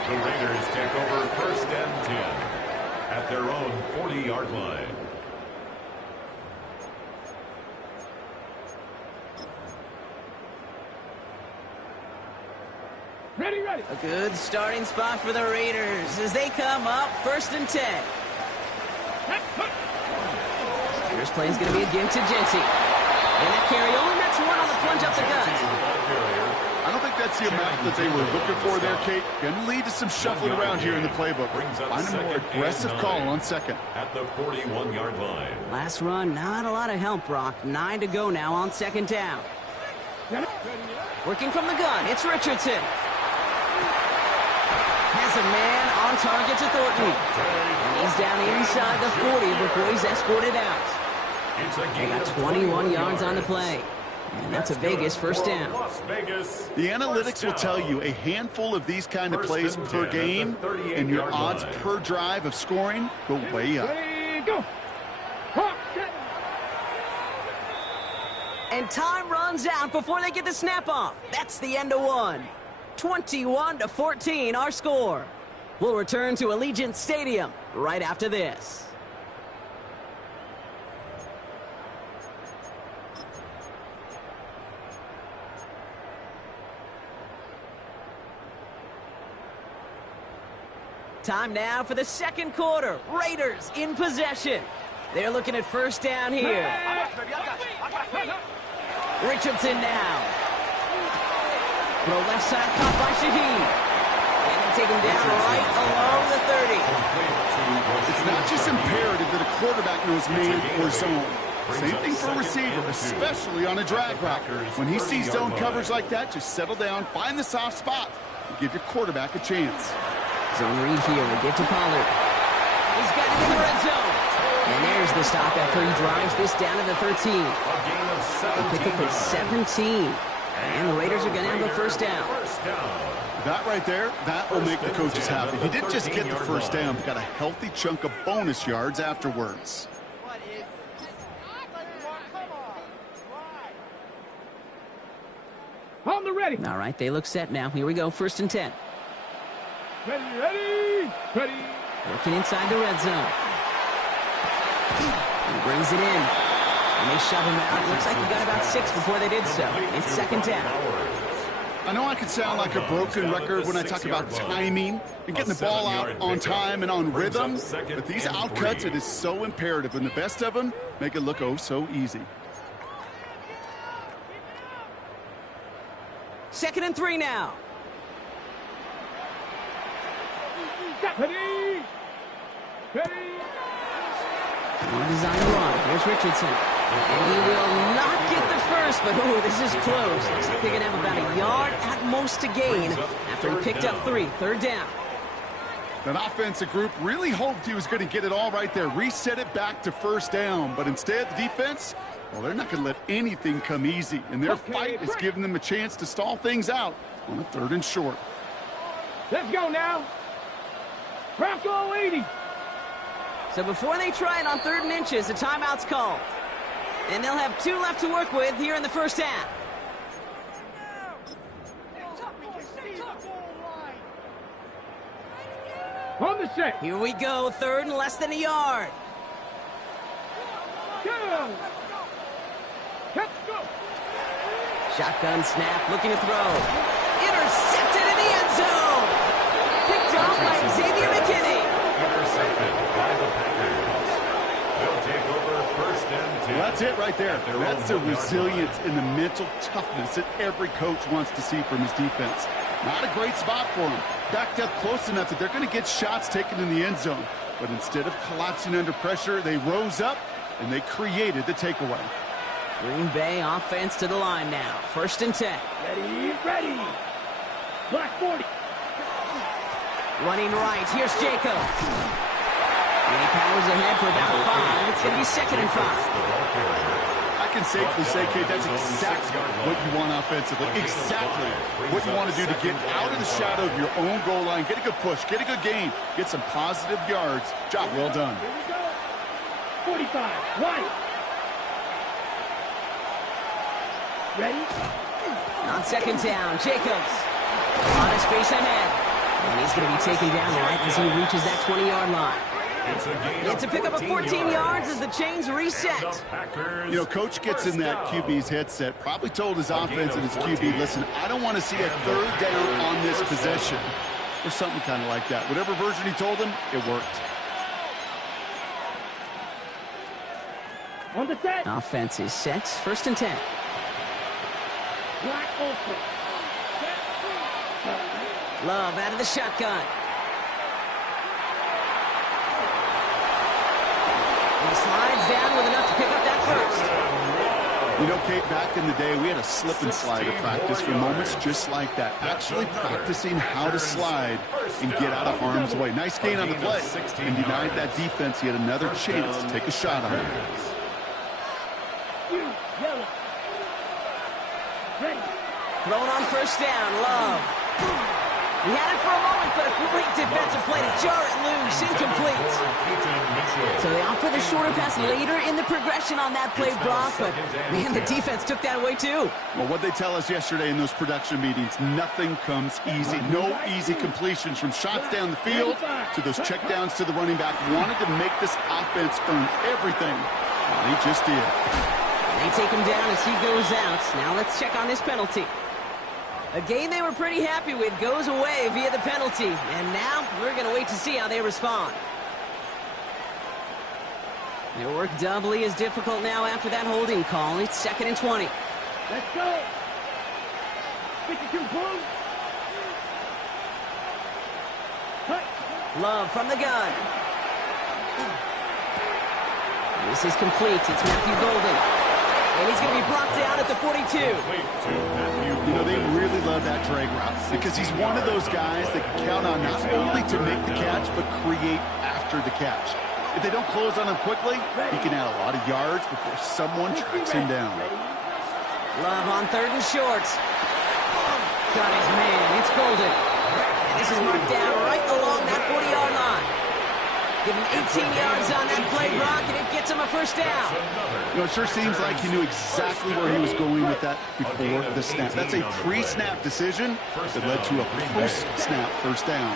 The Raiders take over first and 10 at their own 40-yard line. Ready, ready. A good starting spot for the Raiders as they come up first and 10. First play is going to be a give to Jency. And that carry only nets one on the plunge up the gut. I don't think that's the amount that they were looking for there, Kate. Going to lead to some shuffling around here in the playbook. Find a more aggressive call on second. At the 41-yard line. Last run, not a lot of help, Brock. 9 to go now on second down. Working from the gun, it's Richardson. Has a man on target to Thornton. And he's down inside the 40 before he's escorted out. They got 21 yards on the play. And that's a Vegas first down. The analytics will tell you a handful of these kind of plays per game, and your odds per drive of scoring go way up. Ready, go. And time runs out before they get the snap off. That's the end of one. 21-14, our score. We'll return to Allegiant Stadium right after this. Time now for the second quarter. Raiders in possession. They're looking at first down here. Richardson now. Throw left side caught by Shaheed. And they take him down right along the 30. It's not just imperative that a quarterback knows man or zone. Same thing for a receiver, especially on a drag route. When he sees zone coverage like that, just settle down, find the soft spot, and give your quarterback a chance. Zone read here. They give to Pollard. He's got it in the red zone. And there's the stop after he drives this down to the 13. They pick up his 17. And the Raiders are going to have a first down. That right there, that will make the coaches happy. He didn't just get the first down, but got a healthy chunk of bonus yards afterwards. On the ready. All right, they look set now. Here we go, first and 10. Ready, ready, ready. Working inside the red zone. He brings it in. And they shove him out. Looks like he got about 6 before they did so. It's second down. I know I can sound like a broken record when I talk about timing and getting the ball out on time and on rhythm, but these outcuts, it is so imperative, and the best of them make it look oh so easy. Second and 3 now. Ready, ready. One design run. Here's Richardson. And he will not get the first, but ooh, this is close. Looks like they're going to have about a yard at most to gain after he picked up 3. Third down. That offensive group really hoped he was going to get it all right there, reset it back to first down, but instead the defense, well, they're not going to let anything come easy, and their fight is giving them a chance to stall things out on a 3rd and short. Let's go now. Bronco 80. So before they try it on 3rd and inches, a timeout's called. And they'll have 2 left to work with here in the first half. On the set. Here we go, 3rd and less than a yard. Go. Let's go. Shotgun snap, looking to throw. Intercepted in the end zone. Picked up That's it right there. That's the resilience and the mental toughness that every coach wants to see from his defense. Not a great spot for him. Backed up close enough that they're going to get shots taken in the end zone. But instead of collapsing under pressure, they rose up and they created the takeaway. Green Bay offense to the line now. 1st and 10. Ready. Black 40. Running right. Here's Jacobs. And he powers ahead for about 5. It's going to be 2nd and 5. I can safely say, Kate, that's exactly what you want offensively. Exactly what you want to do to get out of the shadow of your own goal line, get a good push, get a good gain, get some positive yards. Job well done. Here we go. 45. White. Ready? On 2nd down, Jacobs. On a space ahead. And he's going to be taken down right as he reaches that 20-yard line. It's a pickup of 14 yards as the chains reset. You know, coach gets in that QB's headset, probably told his offense and his QB, listen, I don't want to see a 3rd down on this possession. Or something kind of like that. Whatever version he told him, it worked. On the set. Offense is set. 1st and 10. Black open. Love out of the shotgun. He slides down with enough to pick up that 1st. You know, Kate, back in the day, we had a slip and slide at practice for moments just like that. Actually practicing how to slide and get out of harm's way. Nice gain on the play. And denied that defense yet another chance to take a shot on him. Yellow. Ready. Thrown on 1st down, Love. He had it for a moment, but a great defensive play to jar it loose, incomplete. So they opt for the shorter pass later in the progression on that play, Brock, but man, the defense took that away too. Well, what they tell us yesterday in those production meetings, nothing comes easy. No easy completions from shots down the field to those checkdowns to the running back. Wanted to make this offense earn everything. Well, they just did. They take him down as he goes out. Now let's check on this penalty. A game they were pretty happy with goes away via the penalty. And now we're going to wait to see how they respond. Their work doubly is difficult now after that holding call. It's 2nd and 20. Let's go. 52 boom. Cut. Love from the gun. This is complete. It's Matthew Golden. And he's going to be brought down at the 42. You know, they really love that drag route because he's one of those guys that count on not only to make the catch, but create after the catch. If they don't close on him quickly, he can add a lot of yards before someone tracks him down. Love on 3rd and short. Got his man. It's Golden. And this is marked down right along that 40-yard line. Give him 18 yards on that play, Brock, and it gets him a 1st down. You know, it sure seems like he knew exactly where he was going with that before the snap. That's a pre-snap decision that led to a post-snap 1st down.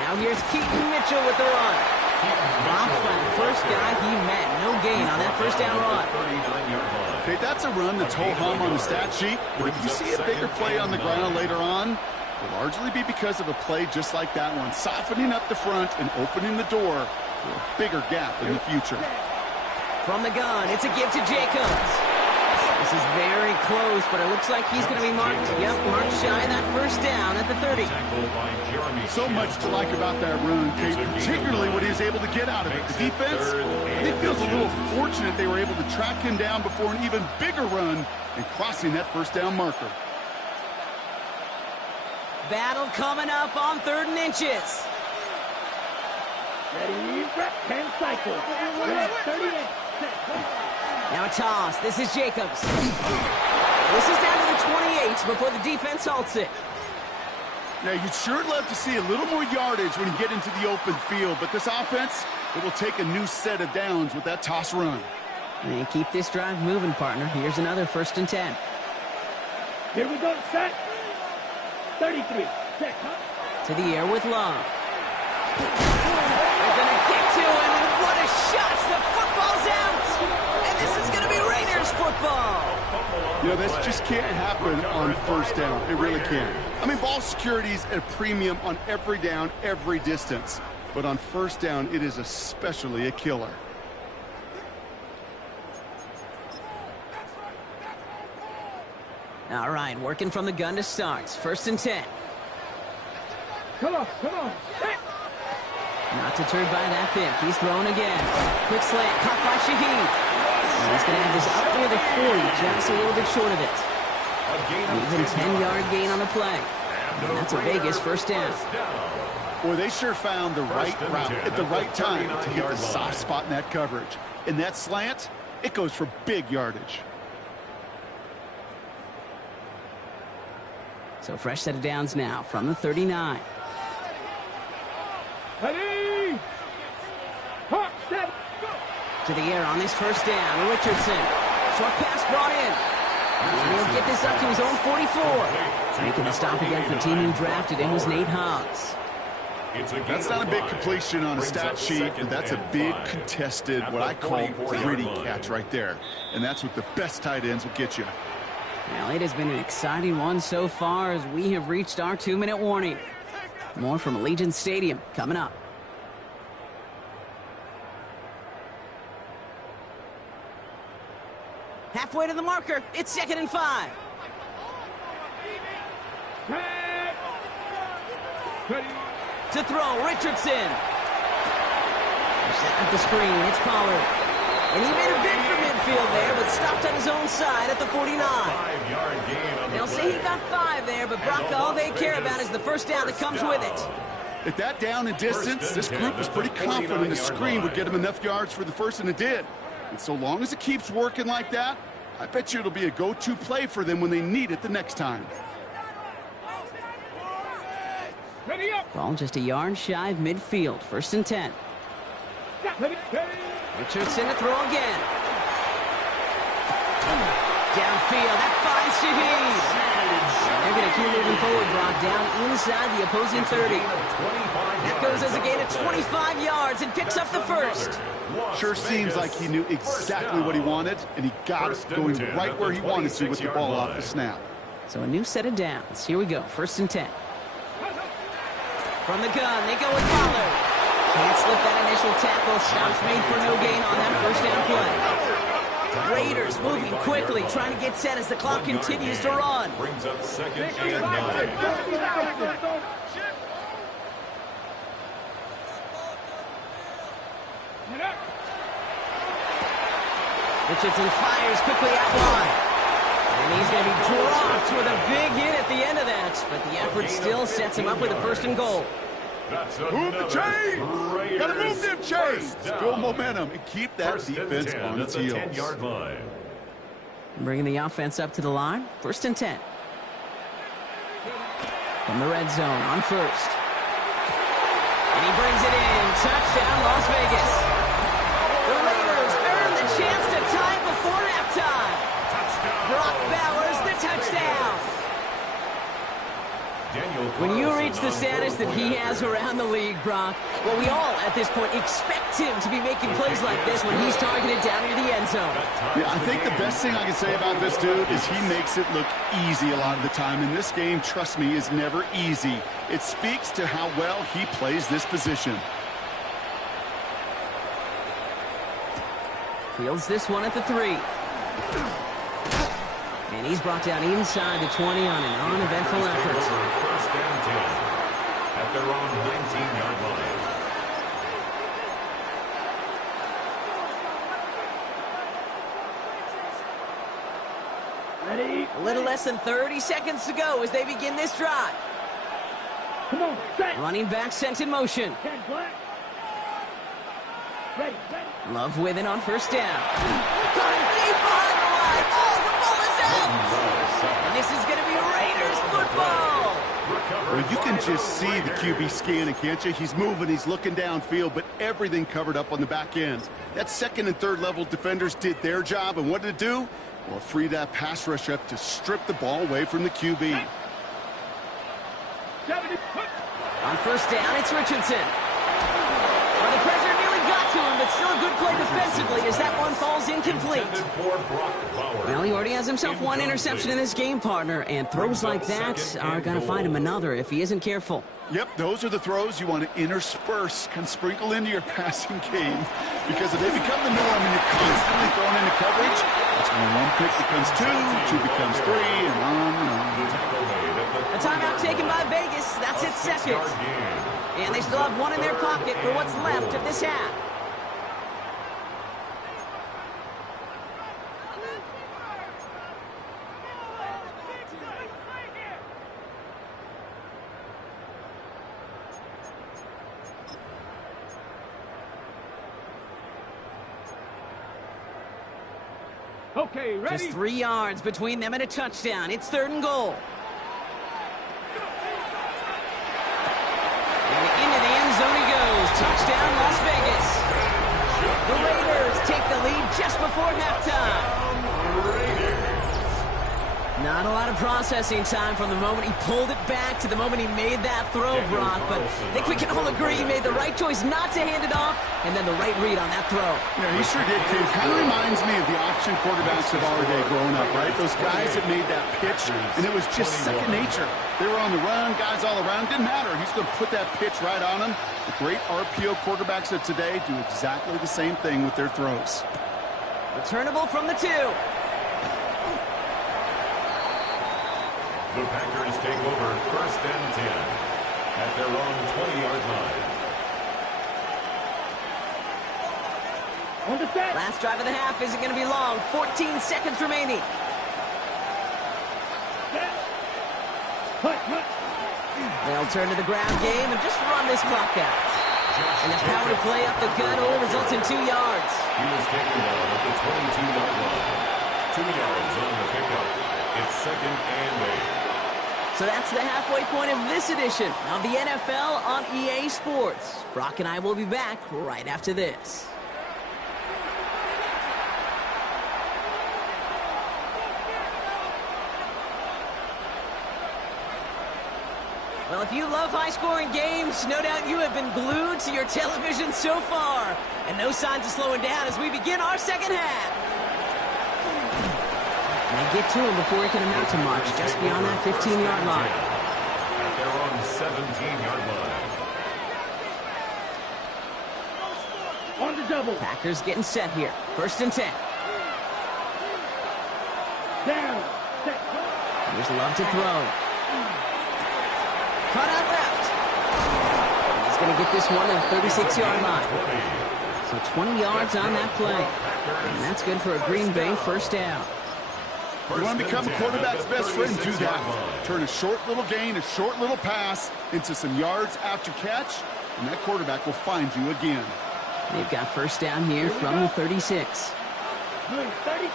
Now here's Keaton Mitchell with the run. Drops by the first guy he met. No gain on that 1st down run. Okay, that's a run that's ho-hum on the stat sheet, but if you see a bigger play on the ground later on, will largely be because of a play just like that one, softening up the front and opening the door for a bigger gap in the future. From the gun, it's a give to Jacobs. This is very close, but it looks like he's going to be marked. Yep, marked shy of that 1st down at the 30. So much to like about that run, Kate, particularly what he was able to get out of it. The defense, I think, feels a little fortunate they were able to track him down before an even bigger run and crossing that 1st down marker. Battle coming up on 3rd and inches. Ready, 10 cycles. 38. Now a toss. This is Jacobs. This is down to the 28 before the defense halts it. Now, you'd sure love to see a little more yardage when you get into the open field, but this offense, it will take a new set of downs with that toss run. And keep this drive moving, partner. Here's another 1st and 10. Here we go, set. 33. Set. To the air with Love. They're going to kick to him, and what a shot! The football's out! And this is going to be Raiders football! You know, this just can't happen on 1st down. It really can't. I mean, ball security's at a premium on every down, every distance. But on 1st down, it is especially a killer. All right, working from the gun to start. 1st and 10. Come on. Not deterred by that pick. He's throwing again. Quick slant, caught by Shaheed. And he's going to have this up near the 40, just a little bit short of it. Even 10-yard gain on the play. And that's a Vegas 1st down. Boy, they sure found the right route at the right time to hit the soft spot in that coverage. And that slant, it goes for big yardage. So fresh set of downs now from the 39. Ready? Hawk, step. To the air on this 1st down. Richardson. Short pass brought in. And he'll get this up to his own 44. Making the stop against the team who drafted him was Nate Hobbs. That's not a big completion on a stat sheet, but that's a big contested, what I call gritty catch right there. And that's what the best tight ends will get you. Well, it has been an exciting one so far as we have reached our 2-minute warning. More from Allegiant Stadium coming up. Halfway to the marker. It's 2nd and 5. To throw, Richardson. Set up the screen. It's Pollard. And he made a bid for midfield there, but stopped on his own side at the 49. They'll say he got 5 there, but Brock, all they care about is the 1st down that comes with it. At that down and distance, this group was pretty confident the screen would get him enough yards for the 1st, and it did. And so long as it keeps working like that, I bet you it'll be a go-to play for them when they need it the next time. Ball just a yard shy of midfield. 1st and 10. Richardson to throw again. Downfield, that finds Shaheed. They're going to keep moving forward, Brock, down inside the opposing 30. That goes as a gain of 25 yards and picks up the 1st. Sure seems like he knew exactly what he wanted, and he got it going right where he wanted to with the ball off the snap. So a new set of downs. Here we go, 1st and 10. From the gun, they go with Pollard. Can't slip that initial tackle. Stops made for no gain on that 1st down play. Raiders moving quickly, trying to get set as the clock continues to run. Brings up 2nd and 9. Richardson fires quickly out wide. And he's going to be dropped with a big hit at the end of that. But the effort still sets him up with a 1st and goal. Move the chains! Gotta move them chains! Build momentum and keep that defense on its heels. 10-yard line. Bringing the offense up to the line. 1st and 10. From the red zone on 1st. And he brings it in. Touchdown, Las Vegas. The Raiders earn the chance to tie before halftime. Brock Bowers, the touchdown. When you reach the status that he has around the league, Brock, well, we all, at this point, expect him to be making plays like this when he's targeted down near the end zone. Yeah, I think the best thing I can say about this dude is he makes it look easy a lot of the time. And this game, trust me, is never easy. It speaks to how well he plays this position. Fields this one at the 3. And he's brought down inside the 20 on an uneventful effort. 1st and 10 at their own 19-yard line. Ready? A little less than 30 seconds to go as they begin this drive. Come on, set. Running back sent in motion. 10 black. Ready. Love with it on 1st down. Got him deep behind the line. Oh, the ball is out. And this is going to be Raiders football. Well, you can just see the QB scanning, can't you? He's moving, he's looking downfield, but everything covered up on the back end. That 2nd and 3rd level defenders did their job, and what did it do? Well, free that pass rush up to strip the ball away from the QB. On 1st down, it's Richardson. Well, the pressure nearly got to him, but still a good play defensively as that one falls incomplete. Well, he already has himself one interception in this game, partner, and throws like that are going to find him another if he isn't careful. Yep, those are the throws you want to intersperse and sprinkle into your passing game. Because if they become the norm and you're constantly thrown into coverage, that's when one pick becomes two becomes three, and on and on. A timeout taken by Vegas. That's its second. And they still have one in their pocket for what's left of this half. Okay, ready? Just 3 yards between them and a touchdown. It's 3rd and goal. And into the end zone he goes. Touchdown, Las Vegas. The Raiders take the lead just before halftime. Not a lot of processing time from the moment he pulled it back to the moment he made that throw, Brock. But I think we can all agree he made the right choice not to hand it off, and then the right read on that throw. Yeah, he sure did, Tim. Kind of reminds me of the option quarterbacks of our day growing up, right? Those guys that made that pitch, and it was just second nature. They were on the run, guys all around. Didn't matter. He's going to put that pitch right on them. The great RPO quarterbacks of today do exactly the same thing with their throws. Returnable from the 2. The Packers take over 1st and 10 at their own 20-yard line. On the set. Last drive of the half isn't going to be long. 14 seconds remaining. Set. Hut, hut. They'll turn to the ground game and just run this clock out. And the power play up the gut only results in 2 yards. He was taken down at the 22-yard line. 2 yards on the pickup. It's 2nd and 8. So that's the halfway point of this edition of the NFL on EA Sports. Brock and I will be back right after this. Well, if you love high-scoring games, no doubt you have been glued to your television so far. And no signs of slowing down as we begin our second half. They get to him before he can amount to much, just beyond that 15-yard line. At their own 17-yard line. On the double. Packers getting set here. 1st and 10. Down. Set. Here's Love to throw. Cut out left. And he's going to get this one at the 36-yard line. So 20 yards on that play. And that's good for a Green Bay 1st down. You want to become a quarterback's best friend, do that. Turn a short little gain, a short little pass into some yards after catch, and that quarterback will find you again. They've got 1st down here from the 36. Good. 32.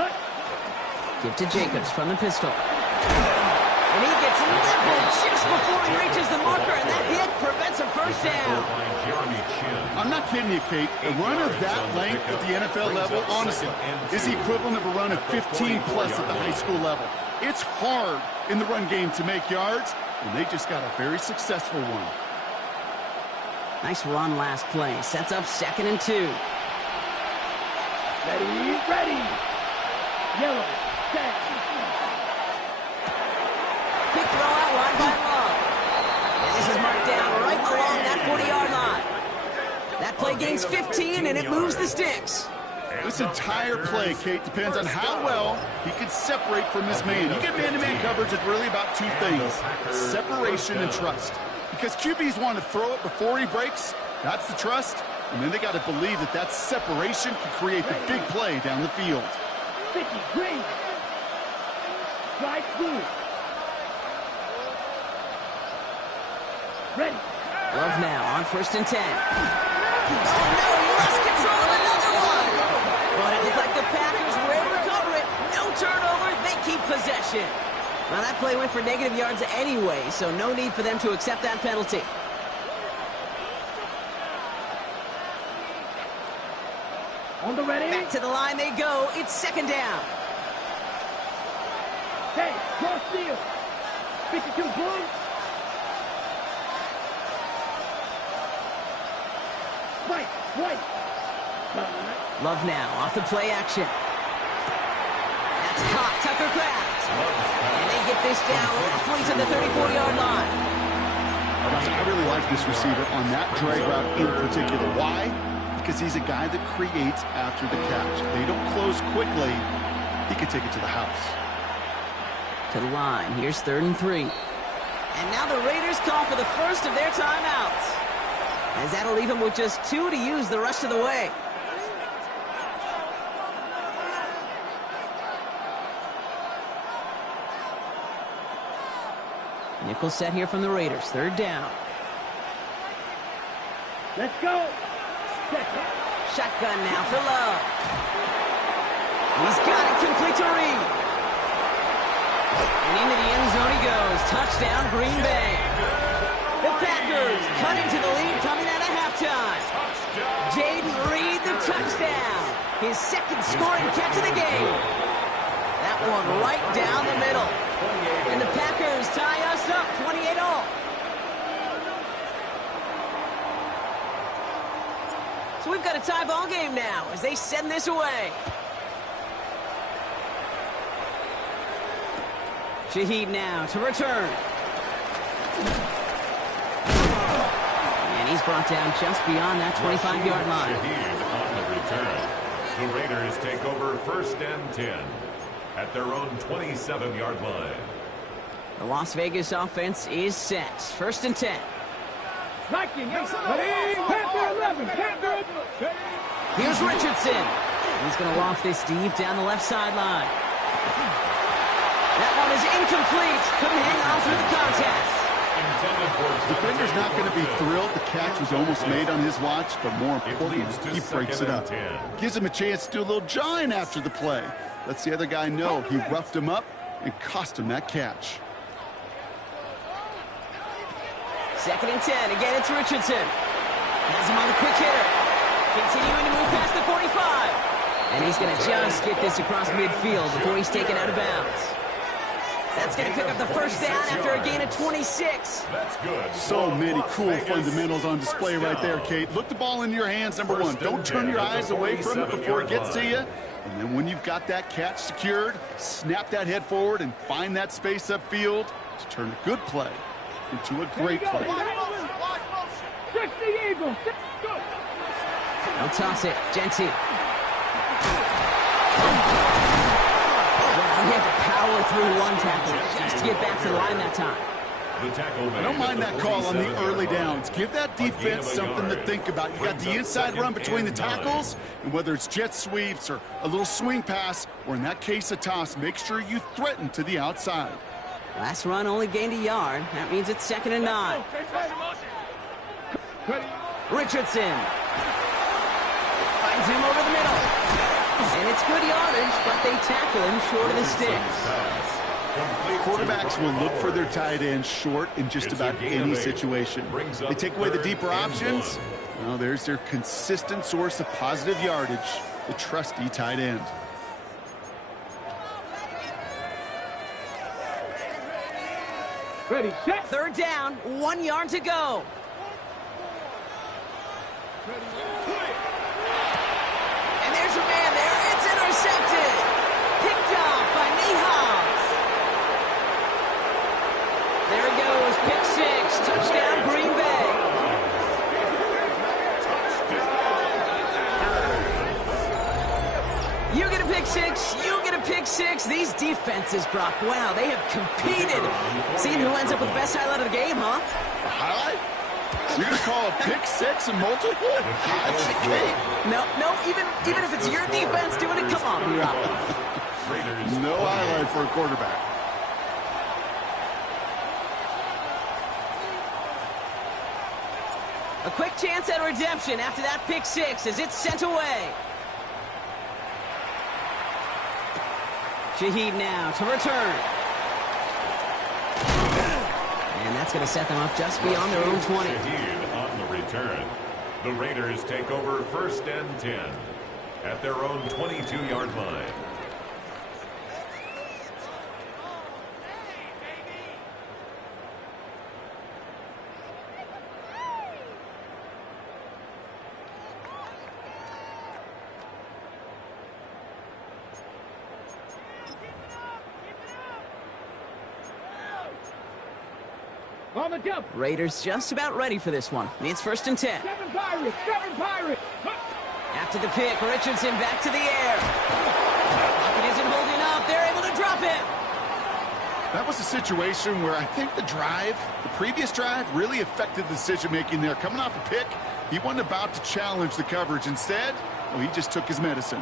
Hut. Give to Jacobs from the pistol. And he gets leveled just before he reaches the marker, and that hit prevents a 1st down. I'm not kidding you, Kate. A run of that length at the NFL level, honestly, is the equivalent of a run of 15-plus at the high school level. It's hard in the run game to make yards, and they just got a very successful one. Nice run last play. Sets up 2nd and 2. Ready, ready. Yellow. Set. Quick throw out wide by Love. And this is marked down right along that 40-yard line. That play gains 15, and it moves the sticks. This entire play, Kate, depends on how well he can separate from his man. You get man-to-man coverage, it's really about 2 things, separation and trust. Because QBs want to throw it before he breaks, that's the trust, and then they got to believe that that separation can create the big play down the field. 50. Green. Strike 2. Ready. Love now on 1st and 10. Oh, no, he lost control of another one. But it looked like the Packers were able to cover it. No turnover. They keep possession. Well, that play went for negative yards anyway, so no need for them to accept that penalty. On the ready. Back to the line they go. It's 2nd down. Hey, cross field. 52 blue. White. Love now off the play action. That's caught. Tucker Kraft. And they get this down roughly to the 34-yard line. A Gosh, I really like this receiver on that drag route in particular. Why? Because he's a guy that creates after the catch. If they don't close quickly, he could take it to the house. To the line. Here's 3rd and 3. And now the Raiders call for the first of their timeouts, as that'll leave them with just 2 to use the rest of the way. Nickel set here from the Raiders. 3rd down. Let's go. Shotgun now for Love. He's got it complete to Reed. And into the end zone he goes. Touchdown, Green Bay. The Packers cut into the lead coming out of halftime. Jaden Reed, the touchdown. His 2nd scoring catch of the game. That one right down the middle. And the Packers tie us up 28-all. So we've got a tie ball game now as they send this away. Shaheed now to return. And he's brought down just beyond that 25-yard line. Shaheed on the return. The Raiders take over 1st and 10 at their own 27-yard line. The Las Vegas offense is set. 1st and 10. Here's Richardson. He's going to loft this deep down the left sideline. That one is incomplete. Couldn't hang on through the contact. Defender's not going to be thrilled. The catch was almost made on his watch, but more importantly, he breaks it up. Gives him a chance to do a little jawing after the play. Lets the other guy know he roughed him up and cost him that catch. 2nd and 10. Again, it's Richardson. Has him on the quick hitter. Continuing to move past the 45. And he's going to just get this across midfield before he's taken out of bounds. That's going to pick up the 1st down after a gain of 26. That's good. So many cool fundamentals on display right there, Kate. Look the ball into your hands, number 1. Don't turn your eyes away from it before it gets to you. And then when you've got that catch secured, snap that head forward and find that space upfield to turn a good play into a great play. They'll toss it. Genty. He had to power through one tackle just to get back to the line that time. I don't mind that call on the early downs. Give that defense something to think about. You got the inside run between the tackles, and whether it's jet sweeps or a little swing pass, or in that case a toss, make sure you threaten to the outside. Last run only gained a yard. That means it's 2nd and 9. Richardson finds him over the middle. And it's good yardage, but they tackle him short of the sticks. Quarterbacks will look for their tight end short in just about any situation. They take away the deeper options. Well, there's their consistent source of positive yardage, the trusty tight end. Ready, set. 3rd down, 1 yard to go. And there's a man there. It's intercepted. Picked off by Nate Hobbs. There it goes. Pick 6. Touchdown, Green Bay. You get a pick 6. You get a pick 6. These defenses, Brock, wow, they have competed. Seeing who ends up with the best highlight of the game, huh? A highlight? You're going to call a pick 6 and multiple? No, even if it's your defense doing it, come on, Brock. No highlight for a quarterback. A quick chance at redemption after that pick 6 as it's sent away. Shaheed now to return. And that's going to set them up just beyond their own 20. Shaheed on the return. The Raiders take over 1st and 10 at their own 22-yard line. On the jump. Raiders just about ready for this one. It's 1st and 10. 7 Pirates. 7 Pirates. After the pick, Richardson back to the air. Pocket isn't holding up. They're able to drop it. That was a situation where I think the previous drive, really affected the decision-making there. Coming off a pick, he wasn't about to challenge the coverage. Instead, well, he just took his medicine.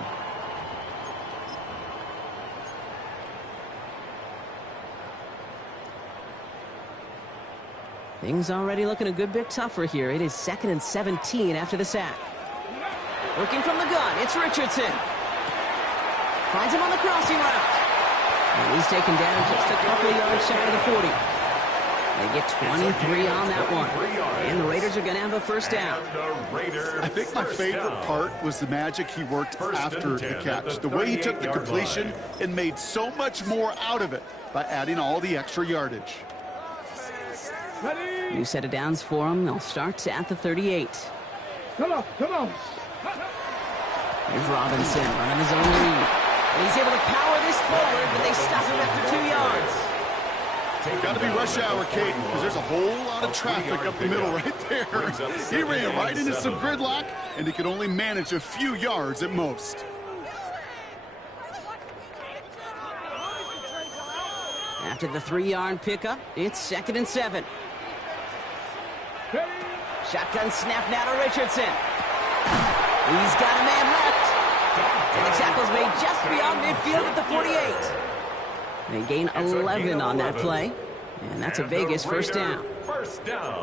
Things already looking a good bit tougher here. It is 2nd and 17 after the sack. Working from the gun, it's Richardson. Finds him on the crossing route. And he's taken down just a couple of yards shy of the 40. They get 23 on that one. And the Raiders are going to have a first down. I think my favorite part was the magic he worked after the catch. The way he took the completion and made so much more out of it by adding all the extra yardage. New set of downs for him. They'll start at the 38. Come on, come on. Here's Robinson running his own lead. And he's able to power this forward, but they stop him after 2 yards. Got to be rush hour, Kate, because there's a whole lot of traffic up the middle right there. He ran right into some gridlock, and he could only manage a few yards at most. After the 3-yard pickup, it's 2nd and 7. Shotgun snap now to Richardson. He's got a man left. And the tackle's made just beyond midfield at the 48. They gain 11 on that play. And that's a Vegas first down.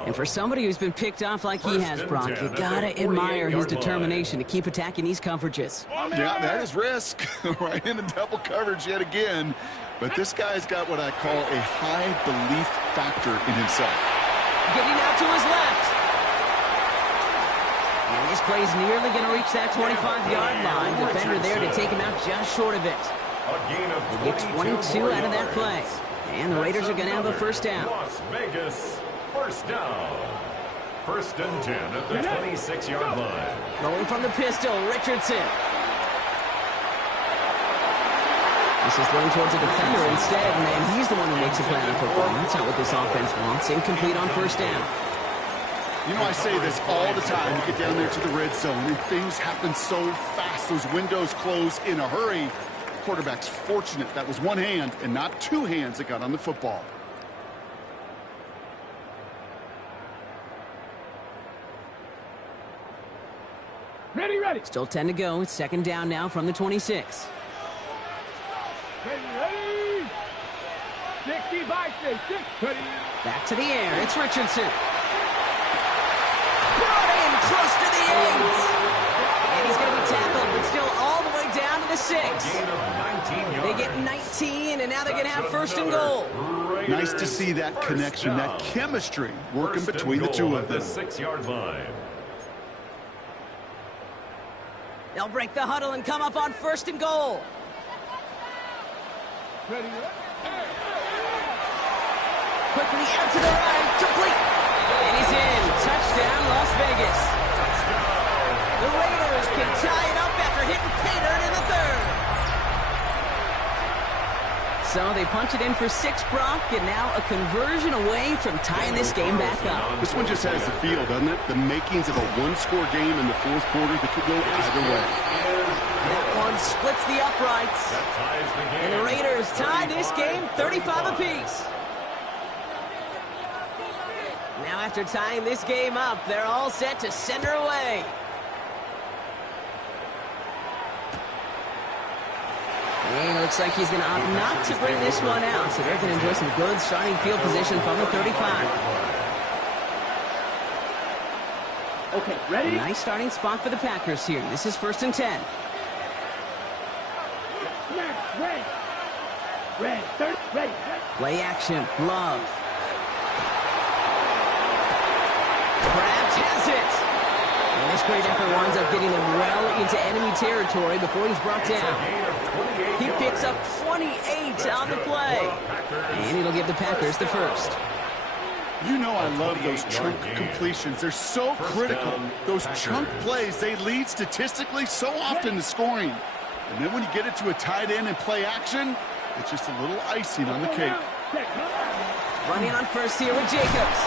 And for somebody who's been picked off like he has, Brock, you gotta admire his determination to keep attacking these coverages. Yeah, that is risk. Right into double coverage yet again. But this guy's got what I call a high belief factor in himself. Getting out to his left. And this play's nearly going to reach that 25-yard line. Defender there to take him out just short of it. They get 22 out of that play. And the Raiders are going to have a first down. Las Vegas, first down. 1st and 10 at the 26-yard line. Rolling from the pistol, Richardson. This is thrown towards a defender instead, and he's the one who makes a play on football. That's not what this offense wants. Incomplete on first down. You know, I say this all the time. You get down there to the red zone, and things happen so fast. Those windows close in a hurry. The quarterback's fortunate. That was one hand and not two hands that got on the football. Ready, ready. Still 10 to go. It's 2nd down now from the 26. Ready. 65, 6. Ready. Back to the air. It's Richardson. Brought in close to the 8. And he's going to be tackled, but still all the way down to the 6. They get 19, and now they're going to have 1st and goal. Nice to see that connection, that chemistry working between the two of them. 6-yard line. They'll break the huddle and come up on 1st and goal. Ready. Quickly out to the right, complete. And he's in. Touchdown, Las Vegas. The Raiders can tie it up after hitting pay dirt in the 3rd. So they punch it in for 6, Brock, and now a conversion away from tying this game back up. This one just has the feel, doesn't it? The makings of a one-score game in the 4th quarter that could go either way. That one splits the uprights. And the Raiders tie this game 35 apiece. Now after tying this game up, they're all set to send her away. And it looks like he's going to opt not to bring this one out, so they're going to enjoy some good starting field position from the 35. Okay, ready? A nice starting spot for the Packers here. This is 1st and 10. Red. Red. 30. Ready. Play action. Love. Kraft has it. And this great effort winds up getting him well into enemy territory before he's brought down. He picks up 28 on the play. And it'll give the Packers the 1st. You know I love those chunk completions. They're so critical. Those chunk plays, they lead statistically so often to scoring. And then when you get it to a tight end and play action, it's just a little icing on the cake. Running on first here with Jacobs.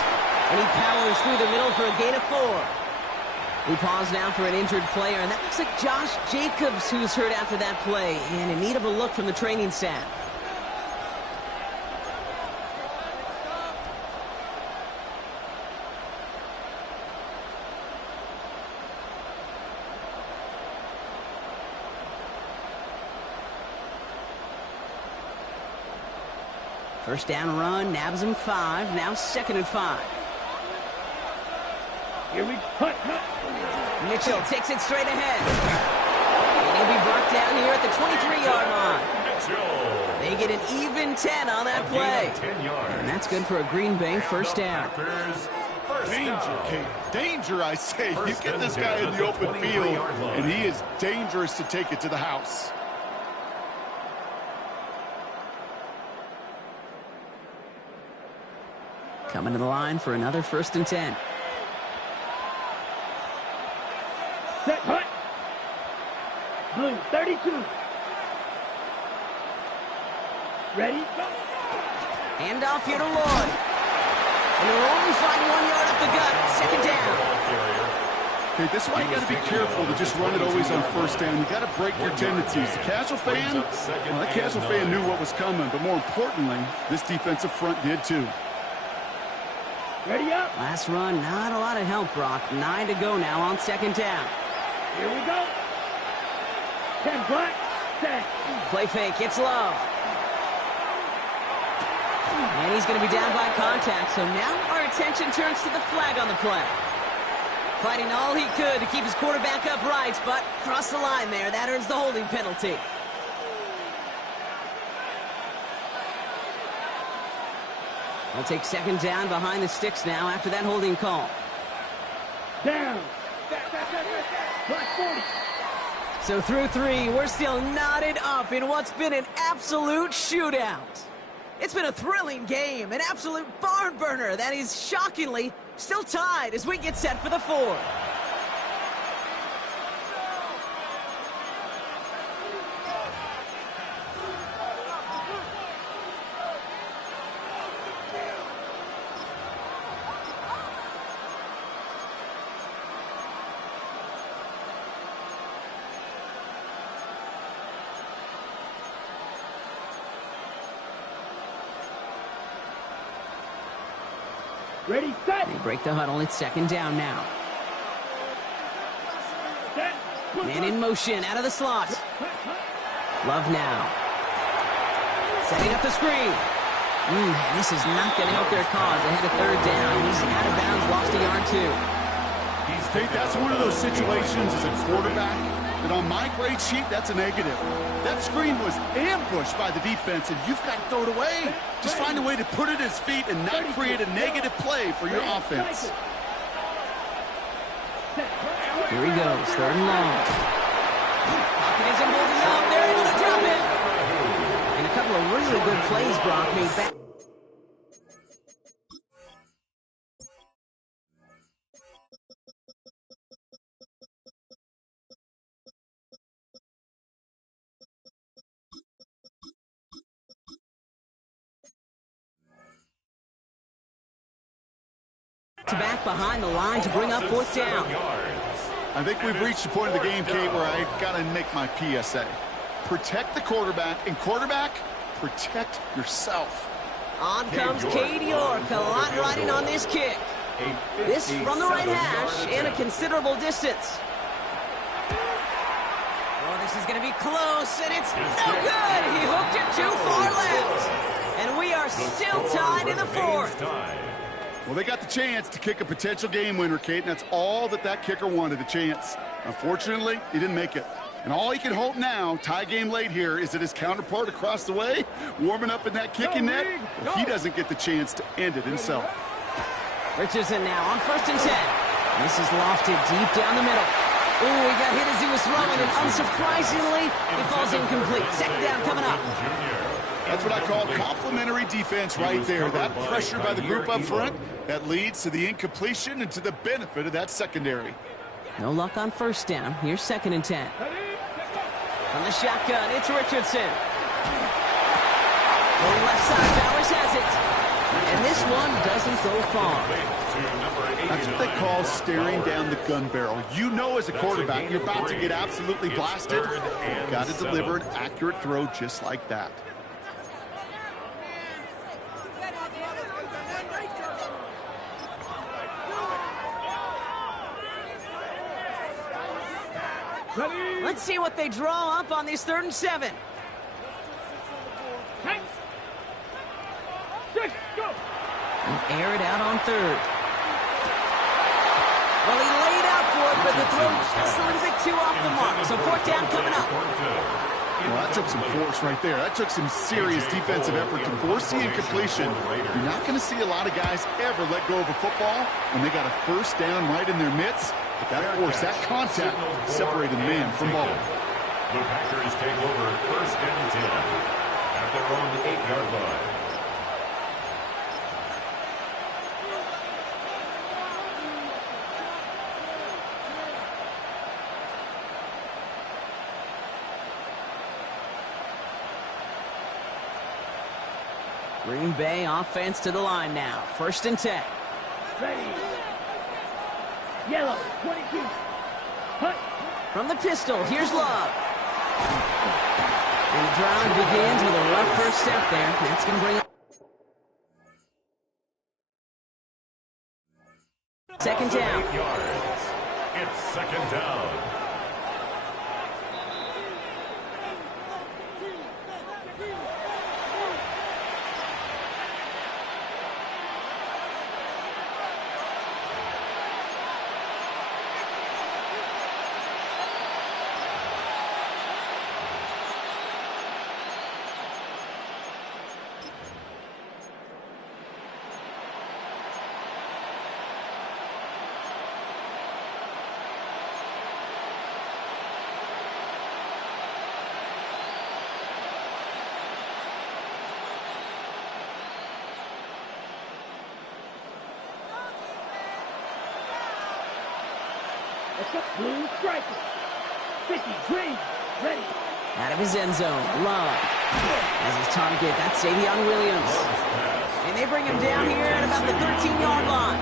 And he powers through the middle for a gain of 4. We pause now for an injured player, and that looks like Josh Jacobs who's hurt after that play, and in need of a look from the training staff. First down run, nabs him 5, now 2nd and 5. Here we cut. Mitchell takes it straight ahead. And he'll be brought down here at the 23-yard line. They get an even 10 on that play. And that's good for a Green Bay first down. Danger, Kate. Danger, I say. You get this guy in the open field, and he is dangerous to take it to the house. Coming to the line for another 1st and 10. Set, hut. Blue, 32. Ready, go. Handoff here to Lloyd. And he'll only find 1 yard up the gut. 2nd down. Okay, this is why you got to be careful to just run it always on 1st down. You got to break your tendencies. The casual fan, well, that casual fan knew what was coming, but more importantly, this defensive front did too. Ready up. Last run, not a lot of help, Brock. 9 to go now on 2nd down. Here we go. 10 black, set. Play fake, it's Love. And he's going to be down by contact, so now our attention turns to the flag on the play. Fighting all he could to keep his quarterback upright, but crossed the line there. That earns the holding penalty. They'll take 2nd down behind the sticks now after that holding call. Down. Black 40. So through 3, we're still knotted up in what's been an absolute shootout. It's been a thrilling game, an absolute barn burner that is shockingly still tied as we get set for the 4th. Ready, set. They break the huddle. It's 2nd down now. Set. Man in motion out of the slot. Love now. Setting up the screen. This is not going to help their cause. Ahead of 3rd down. He's out of bounds, lost a yard too. Kate, that's one of those situations as a quarterback that on my grade sheet, that's a negative. That screen was ambushed by the defense, and you've got to throw it away. Just find a way to put it at his feet and not create a negative play for your offense. Here he goes, 3rd and long. Pocket isn't holding up. They're able to drop it. And a couple of really good plays Brock made back. Back behind the line to bring up 4th down. I think we've reached the point of the game, Kate, where I got to make my PSA. Protect the quarterback, and quarterback, protect yourself. On comes Cade York, a lot riding on this kick. This from the right hash and a considerable distance. Oh, this is going to be close, and it's no good. He hooked it too far left. And we are still tied in the 4th. Well, they got the chance to kick a potential game winner, Kate, and that's all that kicker wanted, a chance. Unfortunately, he didn't make it. And all he can hope now, tie game late here, is that his counterpart across the way, warming up in that kicking net, well, he doesn't get the chance to end it himself. Richardson now on 1st and 10. This is lofted deep down the middle. Ooh, he got hit as he was throwing, and unsurprisingly, it falls incomplete. 2nd down coming up. That's what I call complimentary defense right there. That pressure by the group up front, that leads to the incompletion and to the benefit of that secondary. No luck on 1st down. Here's 2nd and 10. On the shotgun, it's Richardson. Going left side, Bowers has it. And this one doesn't go far. That's what they call staring down the gun barrel. You know as a quarterback, you're about to get absolutely blasted. You've got to deliver an accurate throw just like that. Let's see what they draw up on this 3rd and 7. And air it out on 3rd. Well, he laid out for it, but the throw just a little bit too off the mark. So 4th down coming up. Well, that took some force right there. That took some serious defensive effort to force the incompletion. You're not going to see a lot of guys ever let go of a football when they got a 1st down right in their midst. But that force, that contact, separated man from ball. The Packers take over 1st and 10 at their own 8-yard line. Green Bay offense to the line now. 1st and 10. Ready. Yellow, 22. Hut. From the pistol, here's Love. And the drive begins with a rough first step there. That's going to bring up 2nd down. 8 yards. It's 2nd down. Blue striker. 50, green, ready. Out of his end zone, Love. As his target, that's Savion Williams. And they bring him down here at about the 13-yard line.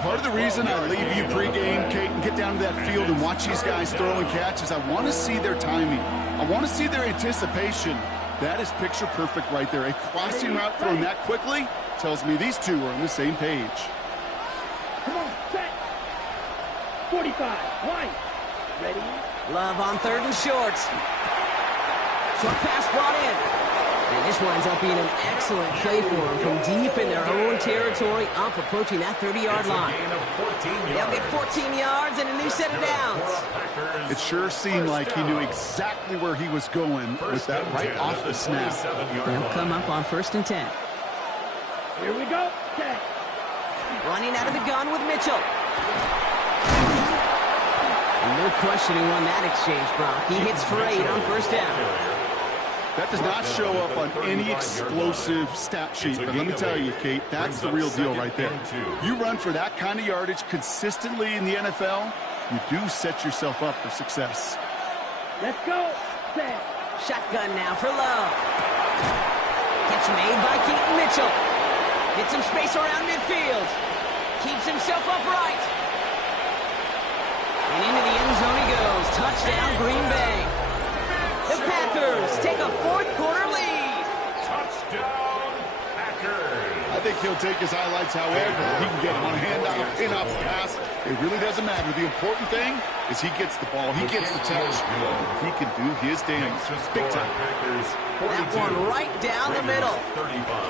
Part of the reason I leave you pregame, Kate, and get down to that field and watch these guys throw and catch is I want to see their timing. I want to see their anticipation. That is picture perfect right there. A crossing route thrown that quickly tells me these two are on the same page. Come on, set. 45, white. Ready. Love on 3rd and short. Short pass brought in. And this winds up being an excellent play for them from deep in their own territory, up approaching that 30-yard line. They'll get 14 yards and a new set of downs. It sure seemed like he knew exactly where he was going with that right off the snap. They'll come up on 1st and 10. Here we go. Set. Running out of the gun with Mitchell. No question who won that exchange, Brock. He hits for 8 on 1st down. That does not show up on any explosive stat sheet, but let me tell you, Kate, that's the real deal right there. You run for that kind of yardage consistently in the NFL, you do set yourself up for success. Let's go. Set. Shotgun now for Love. Catch made by Keaton Mitchell. Gets some space around midfield. Keeps himself upright. And into the end zone he goes. Touchdown, Green Bay. The Packers take a 4th quarter lead. Touchdown, Packers. I think he'll take his highlights however he can get him on a handoff, pin-off, pass. It really doesn't matter. The important thing is he gets the ball. He gets the touch. He can do his dance. Big time. That one right down the middle.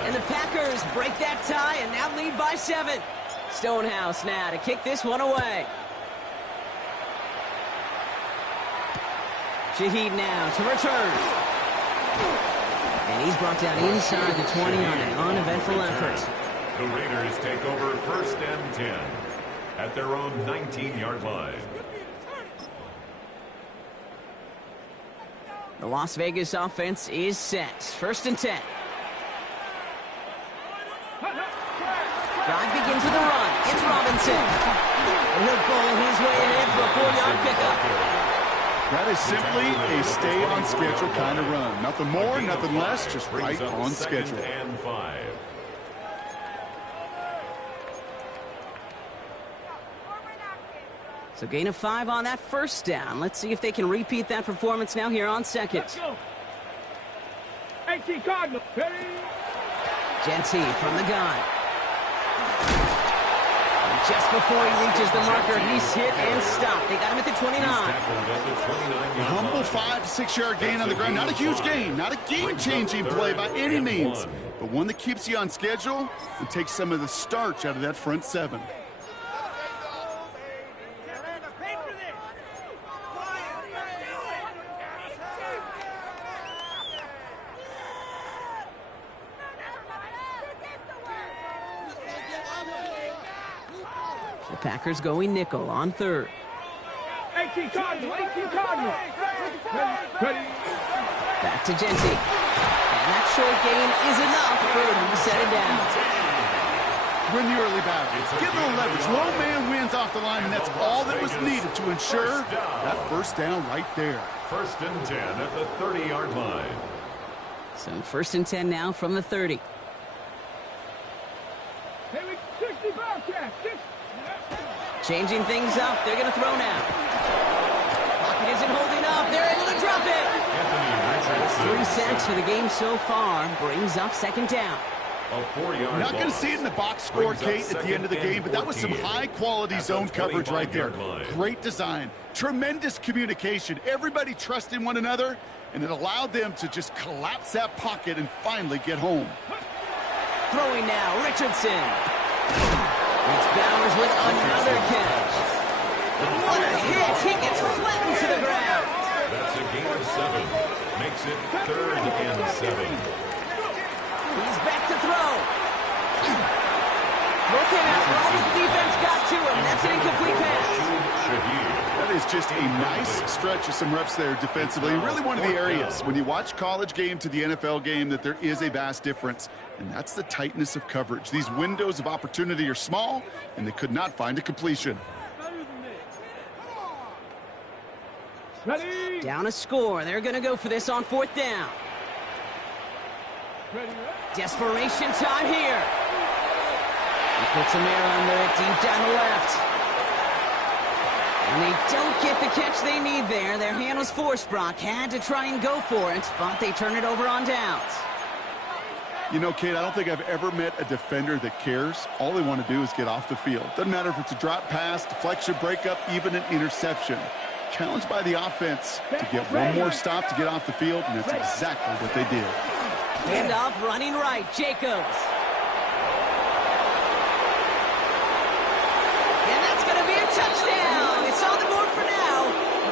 And the Packers break that tie and now lead by 7. Stonehouse now to kick this one away. Shaheed now to return. And he's brought down inside the 20 on an uneventful effort. The Raiders take over 1st and 10 at their own 19-yard line. The Las Vegas offense is set. 1st and 10. Drive begins with a run. It's Robinson. And he'll bowl his way ahead for a 4-yard pickup. That is simply a stay-on-schedule kind of run. Nothing more, nothing less, just right on schedule. And 5. So gain of 5 on that first down. Let's see if they can repeat that performance now here on second. Let's go. 18 Cardinals. Ready? Genty from the gun. And just before he reaches the marker, he's hit and stopped. They got him at the 29. A humble 5 to 6 yard gain on the ground. Not a huge gain, not a game-changing play by any means, but one that keeps you on schedule and takes some of the starch out of that front 7. The Packers going nickel on third. 18 Cardinals. 18 Cardinals. Ready? Back to Genty. And that short gain is enough for him to set it down. Win the early battle. Get a little leverage. Low man wins off the line, and that's all that was needed to ensure that first down right there. First and 10 at the 30-yard line. So first and 10 now from the 30. Hey, 60 Bobcats. Changing things up. They're going to throw now. Pocket isn't holding up. They're able to drop it. It's 3 sacks for the game so far. Brings up second down. You're not going to see it in the box score, Kate, at the end of the game, but that was some high-quality zone coverage right there. Great design. Tremendous communication. Everybody trusting one another, and it allowed them to just collapse that pocket and finally get home. Throwing now, Richardson. It's Bowers with another catch. What a hit! He gets flattened to the ground. That's a gain of 7. Makes it 3rd and 7. He's back to throw. Looking out right as the defense got to him. That's an incomplete pass. That is just a nice stretch of some reps there defensively. Really one of the areas when you watch college game to the NFL game that there is a vast difference, and that's the tightness of coverage. These windows of opportunity are small, and they could not find a completion. Ready? Down a score. They're going to go for this on 4th down. Ready? Desperation time here. He puts him there under it deep down the left. And they don't get the catch they need there. Their hand was forced. Brock had to try and go for it, but they turn it over on downs. You know, Kate, I don't think I've ever met a defender that cares. All they want to do is get off the field. Doesn't matter if it's a drop pass, deflection, breakup, even an interception. Challenged by the offense to get one more stop to get off the field, and that's exactly what they did. Handoff running right, Jacobs. And that's going to be a touchdown. It's on the board for now.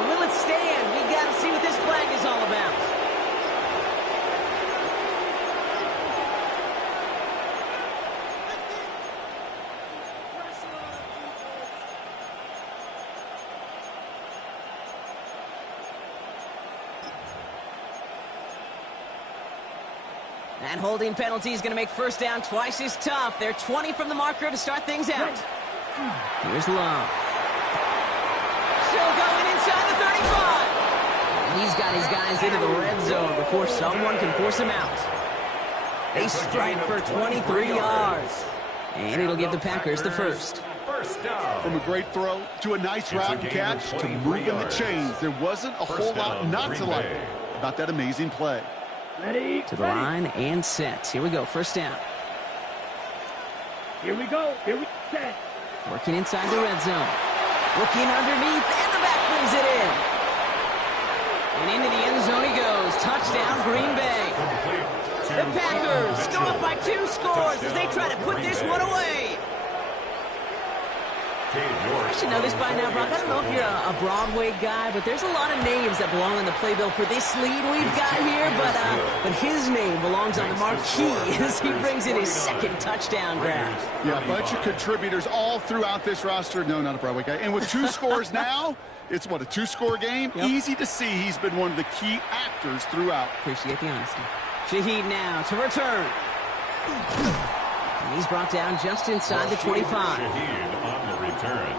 Will it stand? We got to see what this flag is all about. That holding penalty is going to make first down twice as tough. They're 20 from the marker to start things out. Here's Love. Still going inside the 35. And he's got his guys into the red zone before someone can force him out. They strike for 23 yards. And it'll give the Packers the first. From a great throw to a nice route and catch to moving the chains, there wasn't a whole lot not to like about that amazing play. Ready? To the line and set. Here we go. First down. Here we go. Here we set. Working inside the red zone. Looking underneath, and the back brings it in. And into the end zone he goes. Touchdown, Green Bay. The Packers go up by 2 scores as they try to put this one away. I should know this by now, Brock. I don't know if you're a Broadway guy, but there's a lot of names that belong on the playbill for this lead we've got here, but his name belongs on the marquee as he brings in his 2nd touchdown grab. Yeah, a bunch of contributors all throughout this roster. No, not a Broadway guy. And with 2 scores now, it's what, a 2-score game? Yep. Easy to see he's been one of the key actors throughout. Appreciate the honesty. Shaheed now to return. And he's brought down just inside the 25. Shaheed on the return.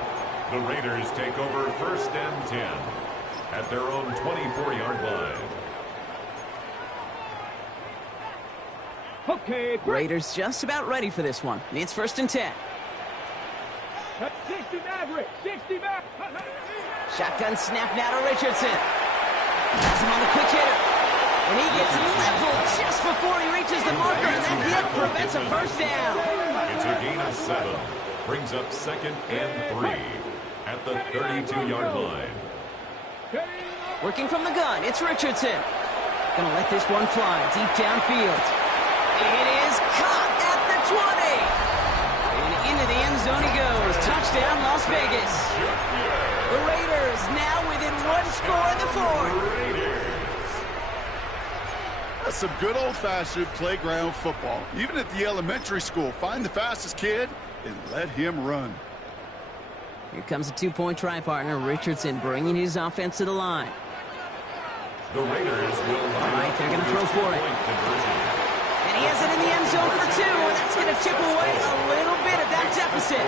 The Raiders take over first and 10 at their own 24-yard line. Okay, Raiders just about ready for this one. It's first and 10. 60 Maverick. 60 Maverick. Shotgun snap now to Richardson. Has him on the quick hitter. And he gets leveled just before he reaches the marker, and that hit prevents a first down. It's a gain of 7. Brings up 2nd and 3 at the 32-yard line. Working from the gun, it's Richardson. Gonna let this one fly deep downfield. It is caught at the 20. And into the end zone he goes. Touchdown, Las Vegas. The Raiders now within 1 score in the 4th. That's some good old-fashioned playground football. Even at the elementary school, find the fastest kid and let him run. Here comes a 2-point try partner, Richardson, bringing his offense to the line. The Raiders will All right, they're going to throw for it. And he has it in the end zone for 2, and that's going to chip away a little bit of that deficit.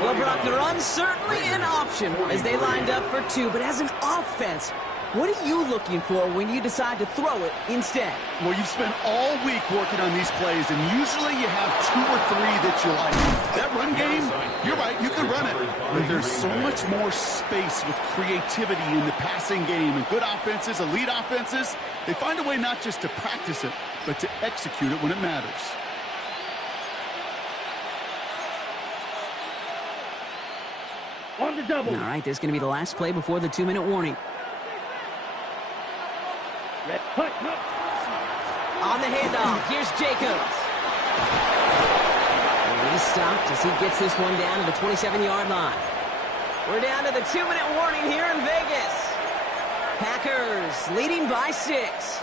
Well, Brock, the run certainly an option as they lined up for 2, but as an offense, what are you looking for when you decide to throw it instead? Well, you've spent all week working on these plays, and usually you have 2 or 3 that you like. That run game, you're right, you can run it. But there's so much more space with creativity in the passing game. And good offenses, elite offenses, they find a way not just to practice it, but to execute it when it matters. On the double. All right, this is going to be the last play before the 2-minute warning. Red, hut. On the handoff, here's Jacobs. And he's stopped as he gets this one down to the 27-yard line. We're down to the 2-minute warning here in Vegas. Packers leading by 6.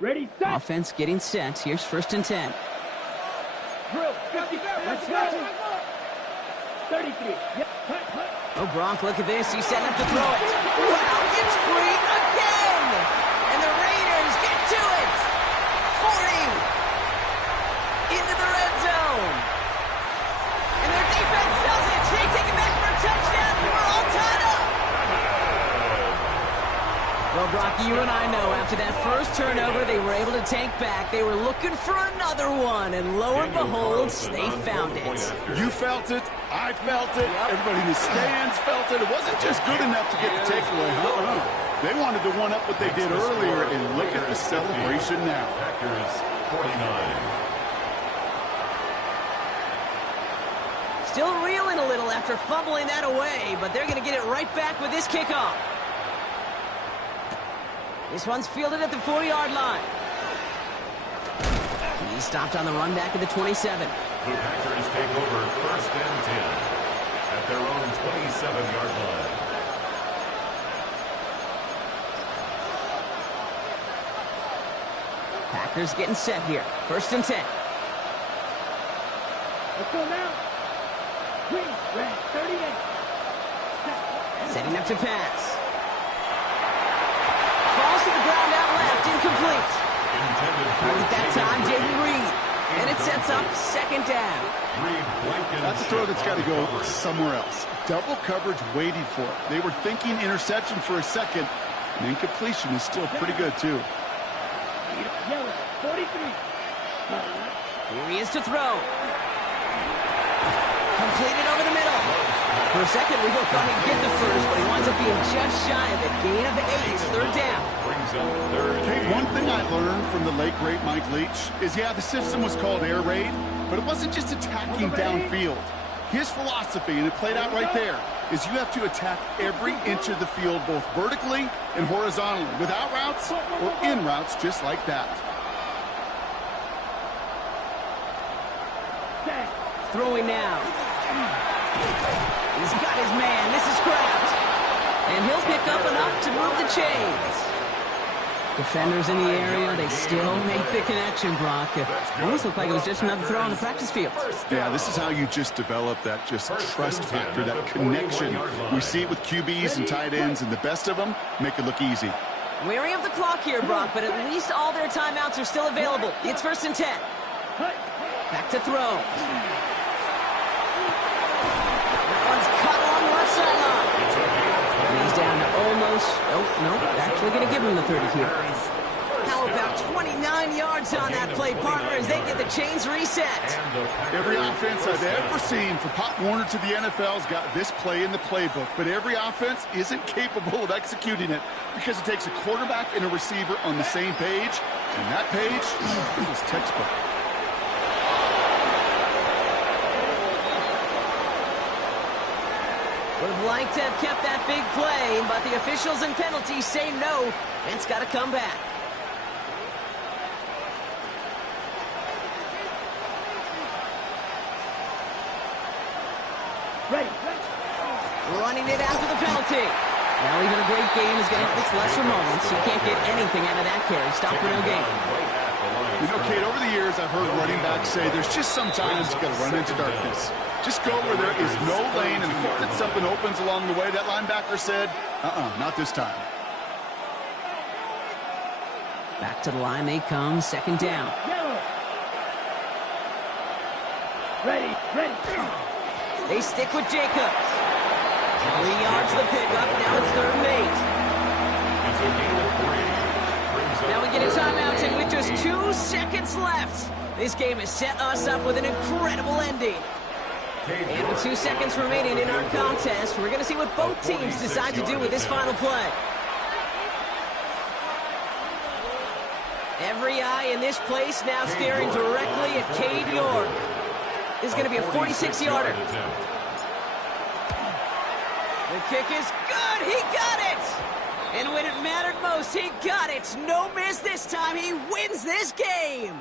Ready, set. Offense getting set. Here's 1st and 10. Drill. 50. Let's go. 33. Yep. Hut. Oh, Brock, look at this. He's setting up to throw it. Wow, it's free again. And the Raiders get to it. 40. Into the red zone. And their defense does it. They take it back for a touchdown. We're all tied up. Well, Brock, you and I know after that first turnover they were able to take back. They were looking for another one, and lo and behold, they found it. You felt it. I felt it. Everybody in the stands felt it. It wasn't just good enough to get the takeaway. They wanted to one-up what they did earlier, and look at the celebration now. Packers 49. Still reeling a little after fumbling that away, but they're going to get it right back with this kickoff. This one's fielded at the 4-yard line. He's stopped on the run back at the 27. The Packers take over 1st and 10 at their own 27-yard line. Packers getting set here. 1st and 10. Let's go now. Green, red, 38. Setting up to pass. Falls to the ground out left, incomplete. At that time, Jaden Reed. And it sets up 2nd down. That's a throw that's got to go somewhere else. Double coverage waiting for it. They were thinking interception for a second. And incompletion is still pretty good, too. Yellow, 43. Here he is to throw. Completed over the middle. For a second, we both thought he'd get the first, but he winds up being just shy of it. Gain of 8, 3rd down. Okay, one thing I learned from the late, great Mike Leach is, yeah, the system was called air raid, but it wasn't just attacking downfield. His philosophy, and it played out right there, is you have to attack every inch of the field, both vertically and horizontally, without routes or in routes just like that. Throwing now. He's got his man. This is Kraft. And he'll pick up enough to move the chains. Defenders in the area, they still make the connection, Brock. It almost looked like it was just another throw on the practice field. Yeah, this is how you just develop that just trust factor, that connection. We see it with QBs and tight ends, and the best of them make it look easy. Wary of the clock here, Brock, but at least all their timeouts are still available. It's 1st and 10. Back to throw. That one's cut along the left sideline. And he's down to almost close. Oh, no, they're actually going to give him the 30 here. How about 29 yards on that play, partner, as they get the chains reset? Every offense I've ever seen from Pop Warner to the NFL's got this play in the playbook, but every offense isn't capable of executing it because it takes a quarterback and a receiver on the same page, and that page is textbook. Would have liked to have kept that big play, but the officials and penalties say no. It's got to come back. Ready. Running it after the penalty. Now even a great game is going to have its lesser moments. You can't get anything out of that carry. Stop for no gain. You know, Kate, over the years, I've heard running backs say there's just sometimes you got to run into darkness. Just go where there is no lane and hope that something opens along the way. That linebacker said, not this time. Back to the line they come, second down. Yellow. Ready. They stick with Jacobs. 3 yards the pickup, now it's 3rd and 8. It's a gain of 3. Now we get a timeout, and with just 2 seconds left, this game has set us up with an incredible ending. And with 2 seconds remaining in our contest, we're going to see what both teams decide to do with this final play. Every eye in this place now staring directly at Cade York. This is going to be a 46-yarder. The kick is good. He got it. And when it mattered most, he got it. No miss this time. He wins this game.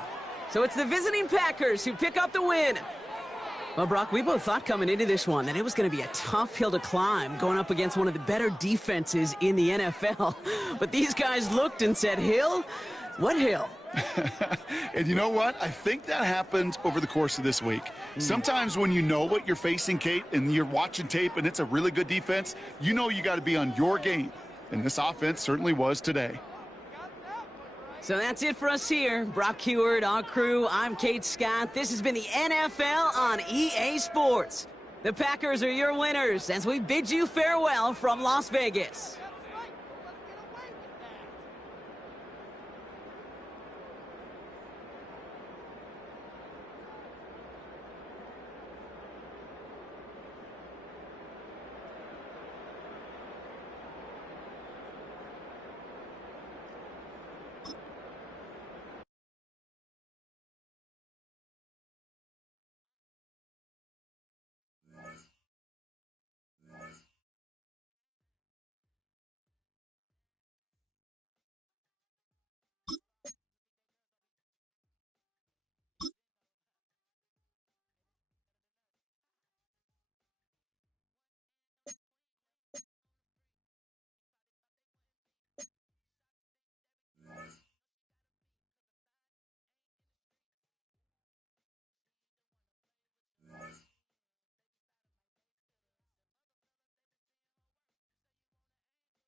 So it's the visiting Packers who pick up the win. Well, Brock, we both thought coming into this one that it was going to be a tough hill to climb going up against one of the better defenses in the NFL. But these guys looked and said, Hill? What hill? And you know what? I think that happened over the course of this week. Sometimes when you know what you're facing, Kate, and you're watching tape and it's a really good defense, you know you got to be on your game. And this offense certainly was today. So that's it for us here. Brock Huard, our crew, I'm Kate Scott. This has been the NFL on EA Sports. The Packers are your winners as we bid you farewell from Las Vegas.